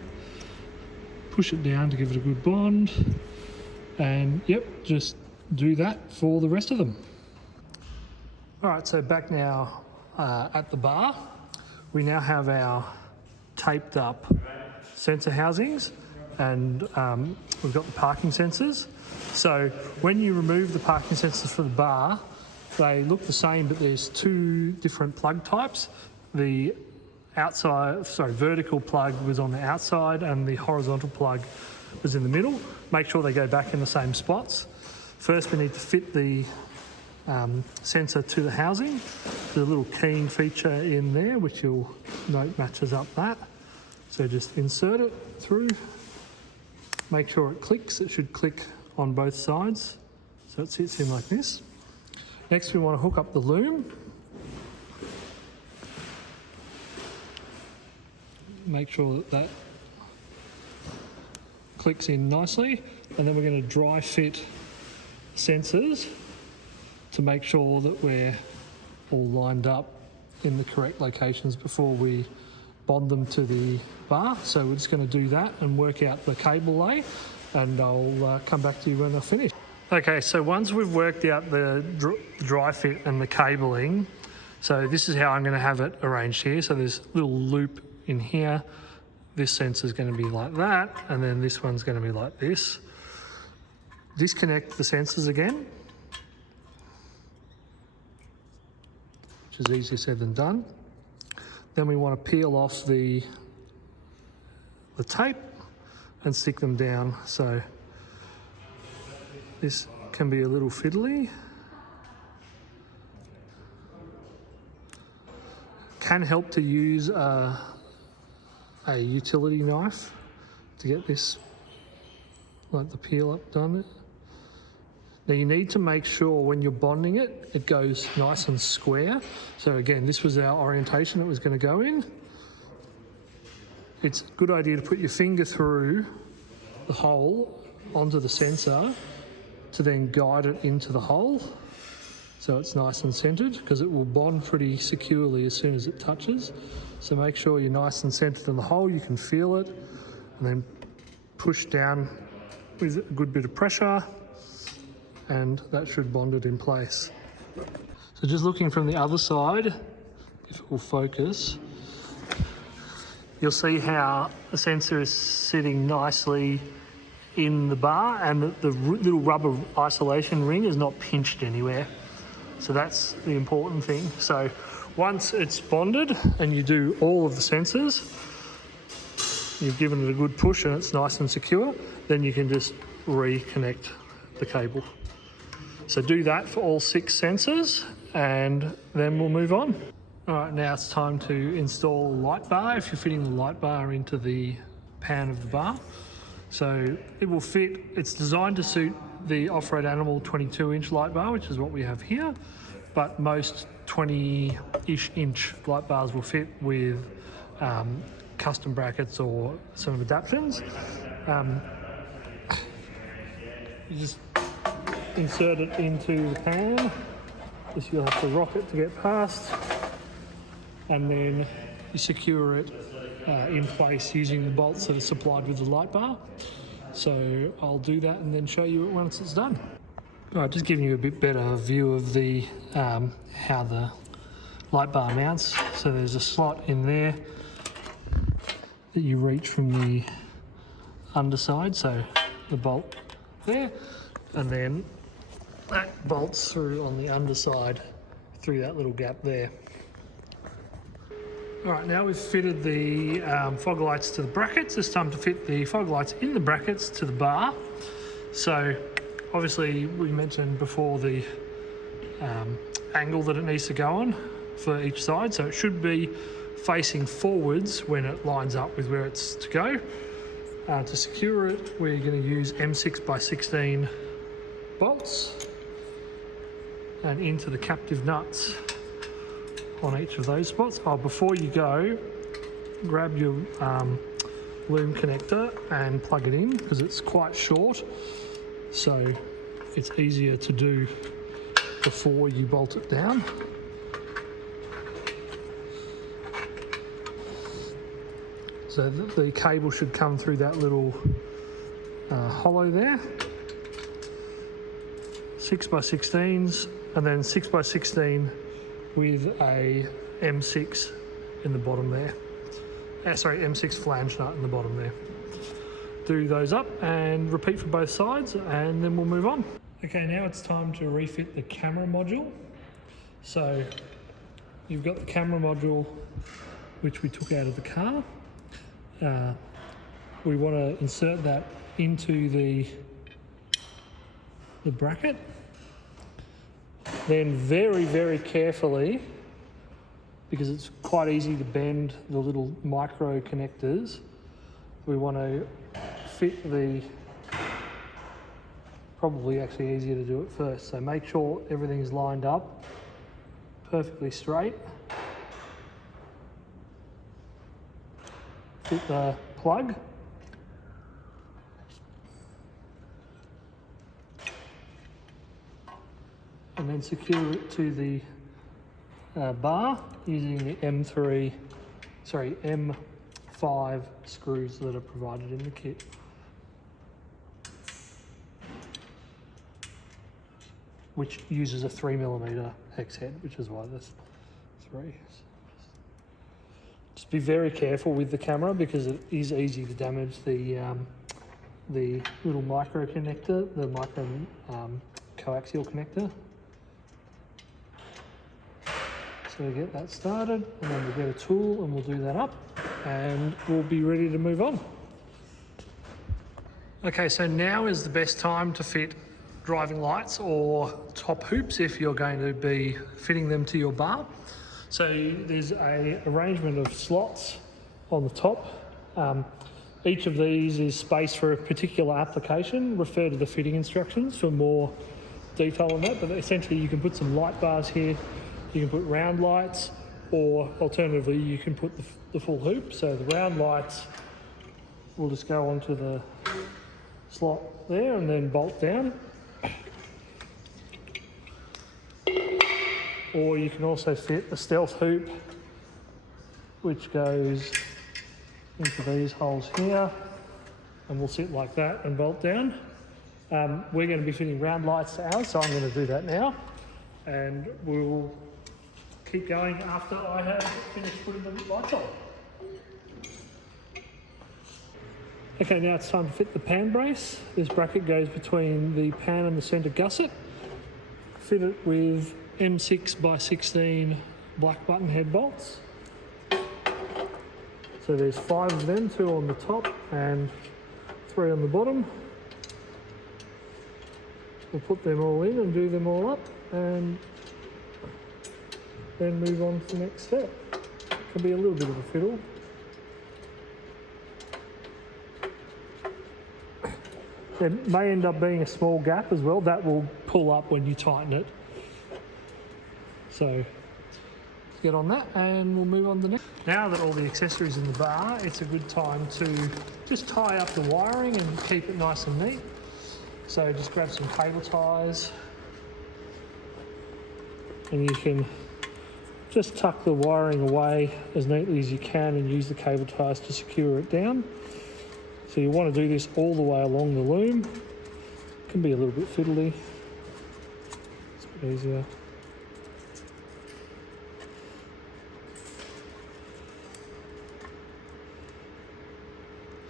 Push it down to give it a good bond. And yep, just do that for the rest of them. All right, so back now at the bar. We now have our taped up sensor housings, and we've got the parking sensors. So when you remove the parking sensors from the bar, they look the same, but there's 2 different plug types. The vertical plug was on the outside and the horizontal plug was in the middle. Make sure they go back in the same spots. First, we need to fit the sensor to the housing. There's a little keying feature in there, which you'll note matches up that. So just insert it through. Make sure it clicks. It should click on both sides. So it sits in like this. Next, we want to hook up the loom. Make sure that that clicks in nicely, and then we're going to dry fit sensors to make sure that we're all lined up in the correct locations before we bond them to the bar. So we're just going to do that and work out the cable lay, and I'll come back to you when I finish. Okay, so once we've worked out the dry fit and the cabling, so this is how I'm going to have it arranged here. So there's a little loop in here. This sensor is going to be like that, and then this one's going to be like this. Disconnect the sensors again, which is easier said than done. Then we want to peel off the tape and stick them down. So this can be a little fiddly. Can help to use a utility knife to get this, like the peel up done. Now you need to make sure when you're bonding it, it goes nice and square. So again, this was our orientation it was going to go in. It's a good idea to put your finger through the hole onto the sensor to then guide it into the hole so it's nice and centered, because it will bond pretty securely as soon as it touches. So make sure you're nice and centered in the hole, you can feel it, and then push down with a good bit of pressure, and that should bond it in place. So just looking from the other side, if it will focus, you'll see how the sensor is sitting nicely in the bar, and the little rubber isolation ring is not pinched anywhere. So that's the important thing. So once it's bonded and you do all of the sensors, you've given it a good push and it's nice and secure, then you can just reconnect the cable. So do that for all 6 sensors, and then we'll move on. All right, now it's time to install a light bar if you're fitting the light bar into the pan of the bar. So it will fit, it's designed to suit the Off-Road Animal 22-inch light bar, which is what we have here, but most 20-ish inch light bars will fit with custom brackets or some adaptions. You just insert it into the pan. This you'll have to rock it to get past, and then you secure it in place using the bolts that are supplied with the light bar. So I'll do that and then show you it once it's done. Alright, just giving you a bit better view of the how the light bar mounts. So there's a slot in there that you reach from the underside, so the bolt there, and then that bolts through on the underside through that little gap there. Alright, now we've fitted the fog lights to the brackets. It's time to fit the fog lights in the brackets to the bar. So obviously we mentioned before the angle that it needs to go on for each side, so it should be facing forwards when it lines up with where it's to go. To secure it, we're going to use M6x16 bolts and into the captive nuts on each of those spots. Before you go, grab your loom connector and plug it in, because it's quite short, so it's easier to do before you bolt it down. So the cable should come through that little hollow there. 6x16s, and then 6x16 with a M6 in the bottom there. Sorry, M6 flange nut in the bottom there. Do those up and repeat for both sides, and then we'll move on. Okay, now it's time to refit the camera module. So you've got the camera module which we took out of the car. We want to insert that into the bracket. Then very, very carefully, because it's quite easy to bend the little micro connectors, we want to fit the, probably actually easier to do it first. So make sure everything's lined up perfectly straight. Fit the plug. And then secure it to the bar using the M5 screws that are provided in the kit. Which uses a 3mm hex head, which is why there's 3. Just be very careful with the camera, because it is easy to damage the little micro connector, the micro coaxial connector. So we get that started, and then we'll get a tool and we'll do that up, and we'll be ready to move on. Okay, so now is the best time to fit driving lights or top hoops if you're going to be fitting them to your bar. So there's a arrangement of slots on the top. Each of these is spaced for a particular application. Refer to the fitting instructions for more detail on that, but essentially you can put some light bars here. You can put round lights, or alternatively you can put the full hoop. So the round lights will just go onto the slot there and then bolt down. Or you can also fit a stealth hoop which goes into these holes here and will sit like that and bolt down. We're going to be fitting round lights to ours, so I'm going to do that now, and we'll keep going after I have finished putting the lights on. Okay, now it's time to fit the pan brace. This bracket goes between the pan and the centre gusset. Fit it with M6x16 black button head bolts. So there's 5 of them, 2 on the top and 3 on the bottom. We'll put them all in and do them all up, and then move on to the next step. Can be a little bit of a fiddle. There may end up being a small gap as well. That will pull up when you tighten it. So let's get on that and we'll move on to the next. Now that all the accessories in the bar, it's a good time to just tie up the wiring and keep it nice and neat. So just grab some cable ties and you can just tuck the wiring away as neatly as you can and use the cable ties to secure it down. So you want to do this all the way along the loom. It can be a little bit fiddly. bit easier.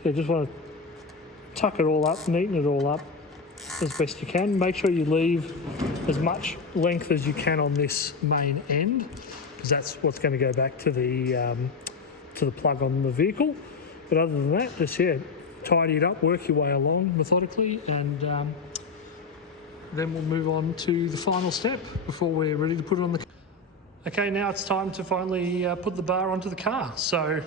So you just want to tuck it all up, neaten it all up as best you can. Make sure you leave as much length as you can on this main end, because that's what's going to go back to the plug on the vehicle. But other than that, just tidy it up, work your way along methodically, and then we'll move on to the final step before we're ready to put it on the car. Okay, now it's time to finally put the bar onto the car. So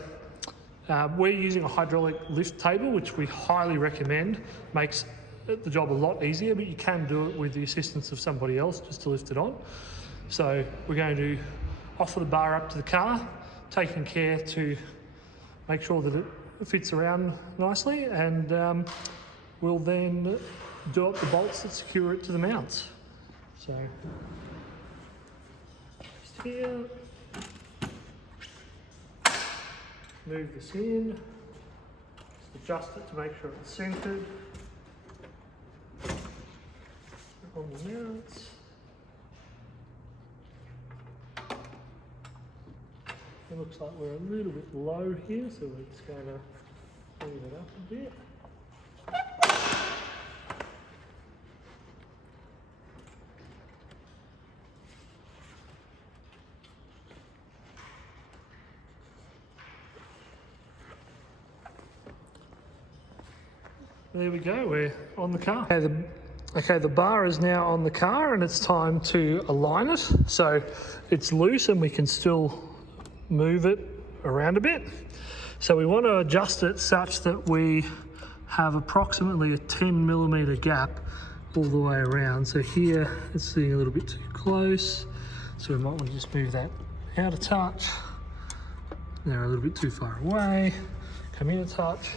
we're using a hydraulic lift table, which we highly recommend. Makes the job a lot easier, but you can do it with the assistance of somebody else just to lift it on. So we're going to offer the bar up to the car, taking care to make sure that it fits around nicely, and we'll then do up the bolts that secure it to the mounts. So just here, move this in, just adjust it to make sure it's centered on the mounts. It looks like we're a little bit low here, so we're just going to move it up a bit. There we go, we're on the car. Okay, the bar is now on the car and it's time to align it. So it's loose and we can still move it around a bit. So we want to adjust it such that we have approximately a 10mm gap all the way around. So here it's sitting a little bit too close, so we might want to just move that out a touch. Now a little bit too far away, come in a touch.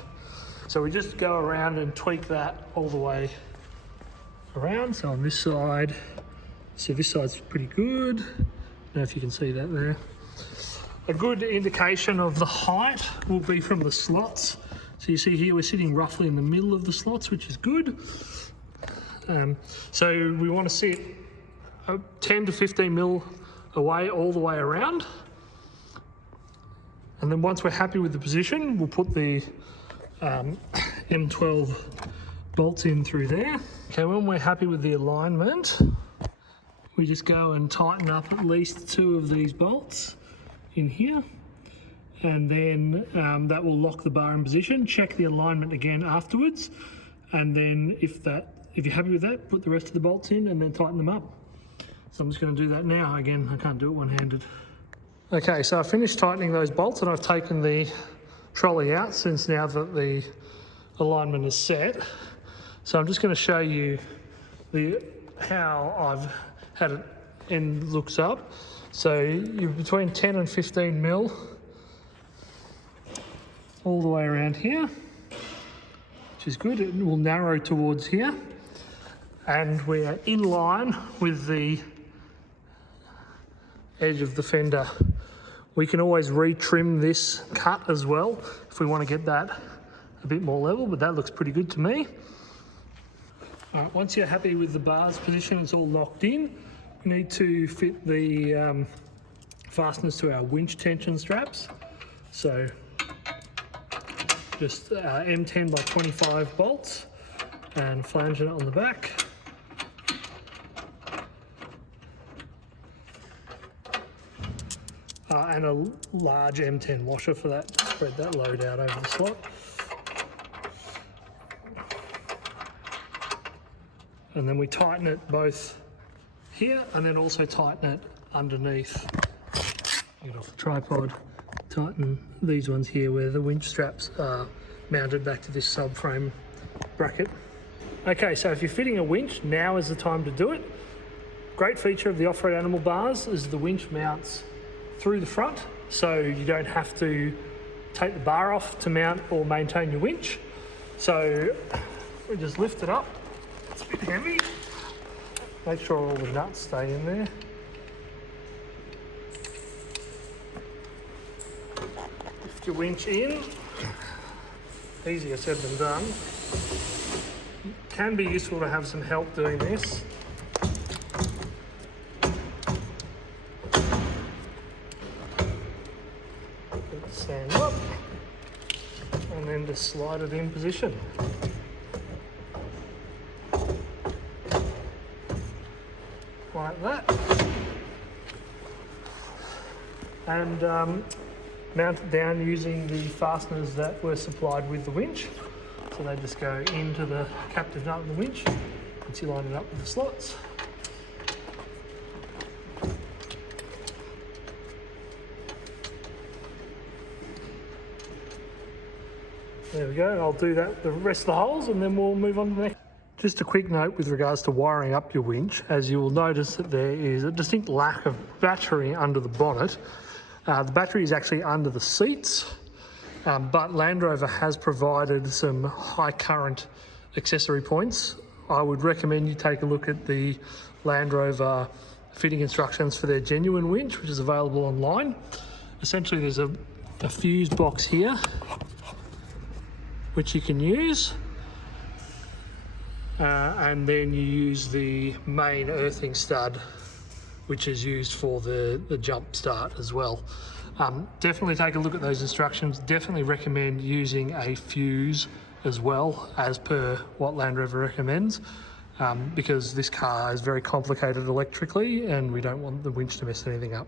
So we just go around and tweak that all the way around. So on this side, so this side's pretty good. I don't know if you can see that there. A good indication of the height will be from the slots. So you see here we're sitting roughly in the middle of the slots, which is good. So we want to sit 10 to 15mm away all the way around. And then once we're happy with the position, we'll put the M12 bolts in through there. Okay, when we're happy with the alignment, we just go and tighten up at least 2 of these bolts in here, and then that will lock the bar in position. Check the alignment again afterwards, and then if you're happy with that, put the rest of the bolts in and then tighten them up. So I'm just going to do that now. Again, I can't do it one-handed. Okay, so I finished tightening those bolts and I've taken the trolley out since now that the alignment is set. So I'm just going to show you how I've had it end looks up. So you're between 10 and 15mm all the way around here, which is good. It will narrow towards here, and we're in line with the edge of the fender. We can always retrim this cut as well if we want to get that a bit more level, but that looks pretty good to me. All right, once you're happy with the bar's position, it's all locked in. We need to fit the fasteners to our winch tension straps. So just M10 by 25 bolts and flanging it on the back. And a large M10 washer for that, to spread that load out over the slot. And then we tighten it both here and then also tighten it underneath. Get off the tripod, tighten these ones here where the winch straps are mounted back to this subframe bracket. Okay, so if you're fitting a winch, now is the time to do it. Great feature of the off-road animal bars is the winch mounts through the front, so you don't have to take the bar off to mount or maintain your winch. So we just lift it up. It's a bit heavy. Make sure all the nuts stay in there. Lift your winch in. Easier said than done. It can be useful to have some help doing this. slide it in position. Like that. And mount it down using the fasteners that were supplied with the winch. So they just go into the captive nut of the winch once you line it up with the slots. There we go, I'll do that the rest of the holes and then we'll move on to the next. Just a quick note with regards to wiring up your winch, as you will notice that there is a distinct lack of battery under the bonnet. The battery is actually under the seats, but Land Rover has provided some high current accessory points. I would recommend you take a look at the Land Rover fitting instructions for their genuine winch, which is available online. Essentially there's a fuse box here which you can use, and then you use the main earthing stud which is used for the jump start as well. Definitely take a look at those instructions. Definitely recommend using a fuse as well, as per what Land Rover recommends, because this car is very complicated electrically and we don't want the winch to mess anything up.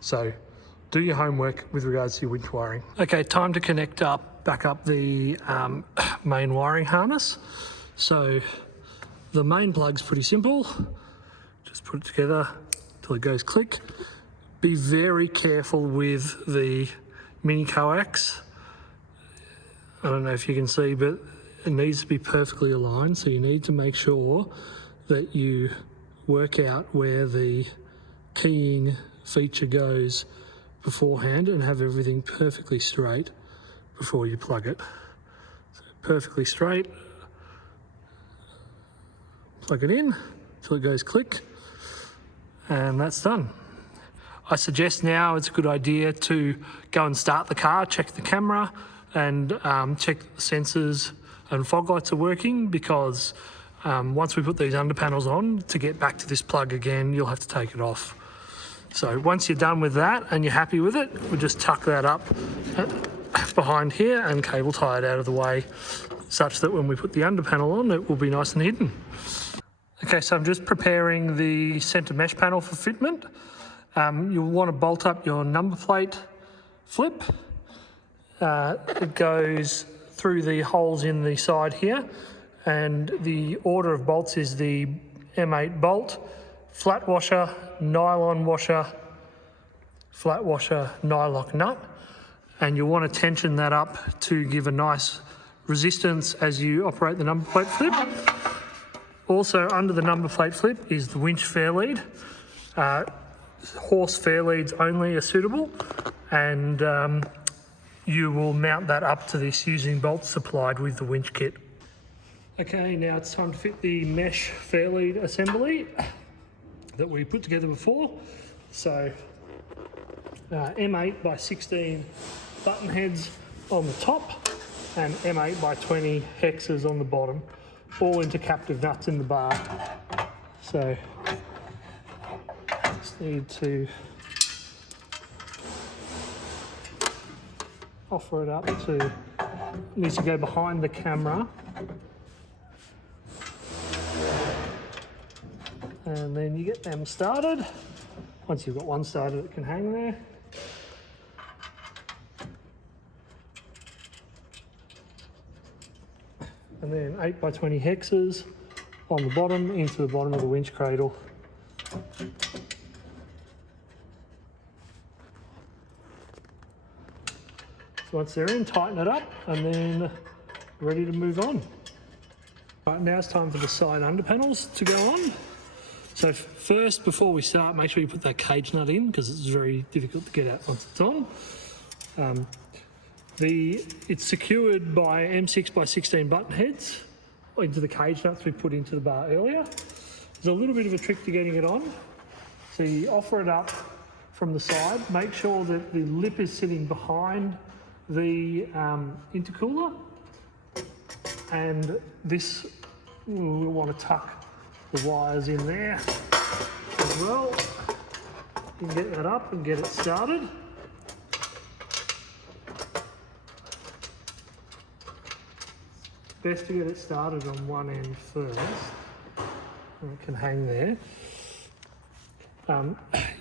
So do your homework with regards to your winch wiring. Okay, time to connect back up the main wiring harness. So the main plug's pretty simple. Just put it together till it goes click. Be very careful with the mini coax. I don't know if you can see, but it needs to be perfectly aligned. So you need to make sure that you work out where the keying feature goes beforehand and have everything perfectly straight before you plug it. So perfectly straight, plug it in till it goes click, and that's done. I suggest now it's a good idea to go and start the car, check the camera, and check that the sensors and fog lights are working, because once we put these under panels on, to get back to this plug again, you'll have to take it off. So once you're done with that and you're happy with it, we'll just tuck that up behind here and cable tie it out of the way, such that when we put the under panel on, it will be nice and hidden. Okay, so I'm just preparing the centre mesh panel for fitment. You'll want to bolt up your number plate flip. It goes through the holes in the side here, and the order of bolts is the M8 bolt, flat washer, nylon washer, flat washer, nylock nut, and you'll want to tension that up to give a nice resistance as you operate the number plate flip. Also under the number plate flip is the winch fair lead. Horse fair leads only are suitable, and you will mount that up to this using bolts supplied with the winch kit. Okay, now it's time to fit the mesh fair lead assembly that we put together before. So M8 by 16 button heads on the top and M8 by 20 hexes on the bottom, all into captive nuts in the bar. So just need to offer it up to, needs to go behind the camera, and then you get them started. Once you've got one started, it can hang there. And then 8 by 20 hexes on the bottom into the bottom of the winch cradle. So once they're in, tighten it up and then ready to move on. Right, now it's time for the side under panels to go on. So first, before we start, make sure you put that cage nut in, because it's very difficult to get out once it's on. It's secured by M6 by 16 button heads into the cage nuts we put into the bar earlier. There's a little bit of a trick to getting it on. So you offer it up from the side, make sure that the lip is sitting behind the intercooler, and this, we'll want to tuck the wires in there as well. You can get that up and get it started. best to get it started on one end first, and it can hang there.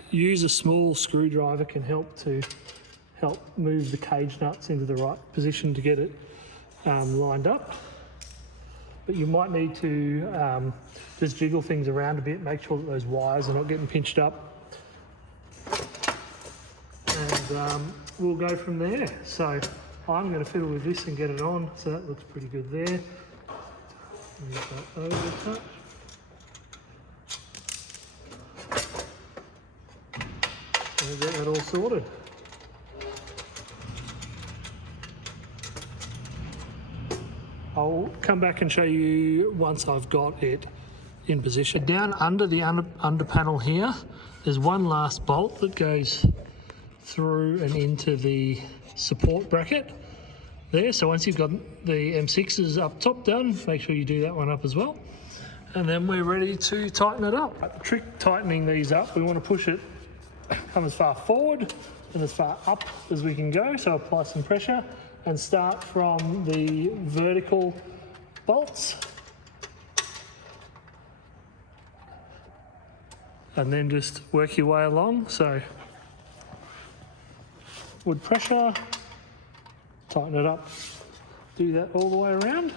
Use a small screwdriver can help move the cage nuts into the right position to get it lined up. But you might need to just jiggle things around a bit, make sure that those wires are not getting pinched up. And we'll go from there. So I'm going to fiddle with this and get it on, so that looks pretty good there. Move that over a touch. And we'll get that all sorted. I'll come back and show you once I've got it in position. Down under the under panel here, there's one last bolt that goes through and into the support bracket there. So once you've got the M6s up top done, make sure you do that one up as well. And then we're ready to tighten it up. The trick tightening these up, we want to push it, come as far forward and as far up as we can go. So apply some pressure and start from the vertical bolts. And then just work your way along. So wood pressure, tighten it up, do that all the way around.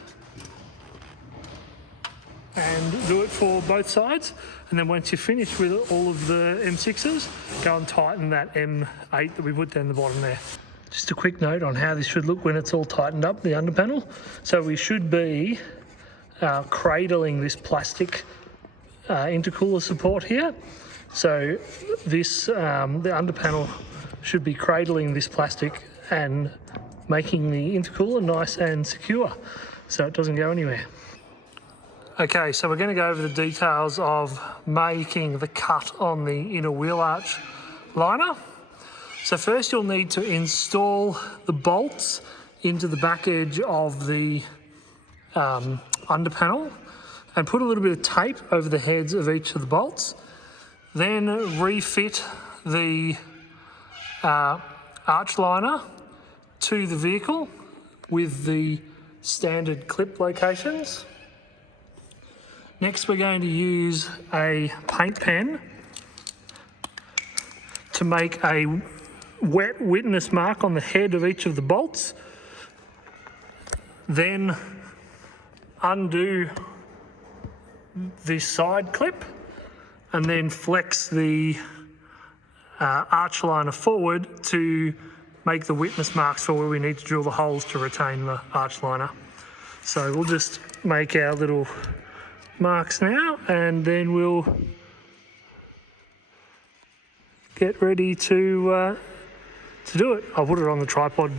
And do it for both sides. And then once you're finished with all of the M6s, go and tighten that M8 that we put down the bottom there. Just a quick note on how this should look when it's all tightened up, the under panel. So we should be cradling this plastic intercooler support here. So this, the under panel should be cradling this plastic and making the intercooler nice and secure so it doesn't go anywhere. Okay, so we're going to go over the details of making the cut on the inner wheel arch liner. So first you'll need to install the bolts into the back edge of the under panel and put a little bit of tape over the heads of each of the bolts. Then refit the arch liner to the vehicle with the standard clip locations. Next we're going to use a paint pen to make a wet witness mark on the head of each of the bolts. Then undo this side clip and then flex the arch liner forward to make the witness marks for where we need to drill the holes to retain the arch liner. So we'll just make our little marks now and then we'll get ready to do it. I'll put it on the tripod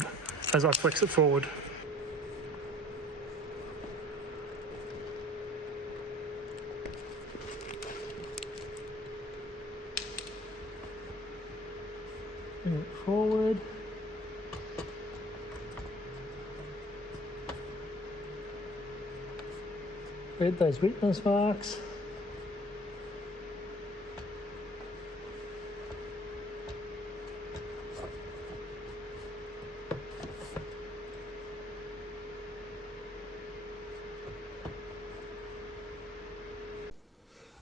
as I flex it forward. Bring it forward. Read those witness marks.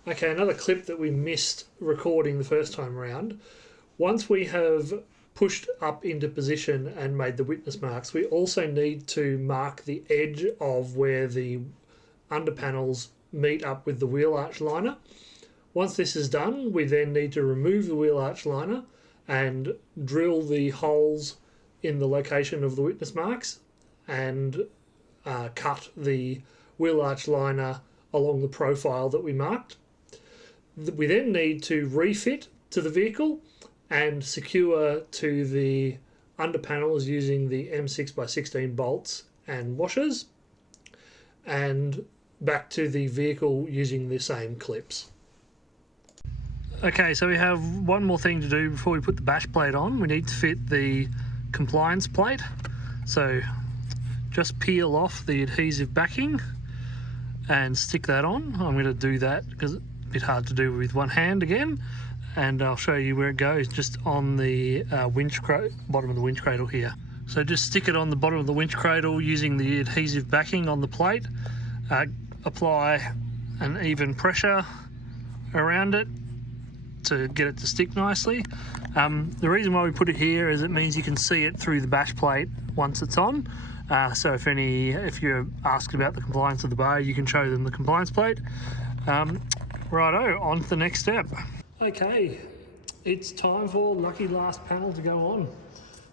Okay, another clip that we missed recording the first time around. Once we have pushed up into position and made the witness marks, we also need to mark the edge of where the under panels meet up with the wheel arch liner. Once this is done, we then need to remove the wheel arch liner and drill the holes in the location of the witness marks and cut the wheel arch liner along the profile that we marked. We then need to refit to the vehicle and secure to the under panels using the M6x16 bolts and washers, and back to the vehicle using the same clips. Okay, so we have one more thing to do before we put the bash plate on. We need to fit the compliance plate. So just peel off the adhesive backing and stick that on. I'm going to do that because it's a bit hard to do with one hand again, and I'll show you where it goes, just on the bottom of the winch cradle here. So just stick it on the bottom of the winch cradle using the adhesive backing on the plate. Apply an even pressure around it to get it to stick nicely. The reason why we put it here is it means you can see it through the bash plate once it's on. So if you're asked about the compliance of the bar, you can show them the compliance plate. Righto, on to the next step. Okay, it's time for lucky last panel to go on.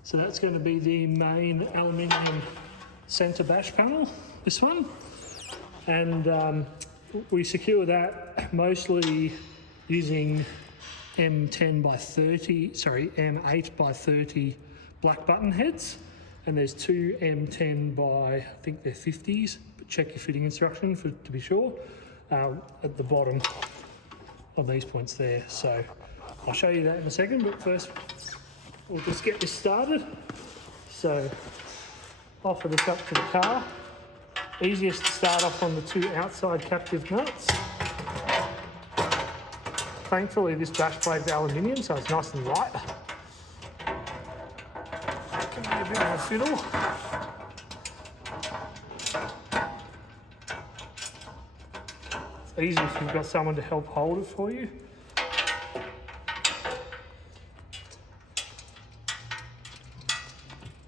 So that's going to be the main aluminium centre bash panel, this one. And we secure that mostly using M8 by 30 black button heads. And there's two M10 by, I think they're 50s, but check your fitting instruction to be sure, at the bottom of these points there. So I'll show you that in a second, but first we'll just get this started. So offer this up to the car. Easiest to start off on the two outside captive nuts. Thankfully this bash plate is aluminium, so it's nice and light. Can be a bit of a fiddle. It's easy if you've got someone to help hold it for you.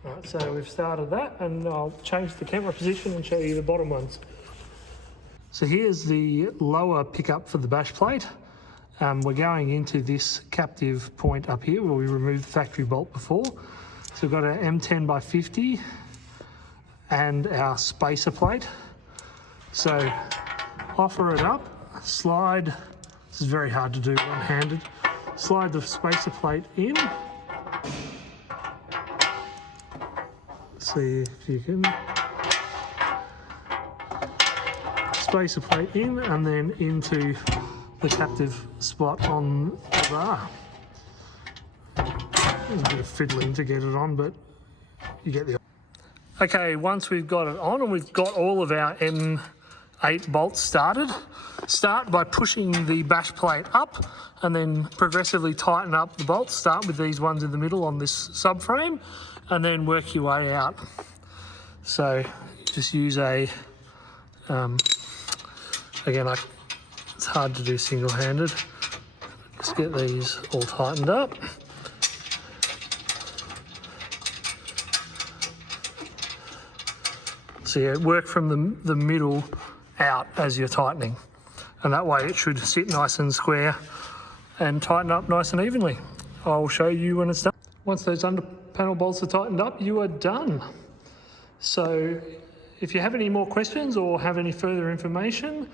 Right, so we've started that, and I'll change the camera position and show you the bottom ones. So here's the lower pickup for the bash plate. We're going into this captive point up here where we removed the factory bolt before. So we've got our M10 by 50 and our spacer plate. So offer it up, slide, this is very hard to do one-handed, slide the spacer plate in. See if you can. Spacer plate in and then into the captive spot on the bar. A bit of fiddling to get it on, but you get the... Okay, once we've got it on and we've got all of our M8 bolts started, start by pushing the bash plate up and then progressively tighten up the bolts. Start with these ones in the middle on this subframe and then work your way out. So just use a, again, it's hard to do single-handed. Just get these all tightened up. So yeah, work from the middle out as you're tightening. And that way it should sit nice and square and tighten up nice and evenly. I'll show you when it's done. Once those under panel bolts are tightened up, you are done. So if you have any more questions or have any further information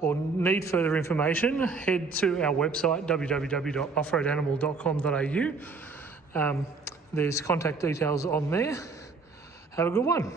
or need further information, head to our website, www.offroadanimal.com.au. There's contact details on there. Have a good one.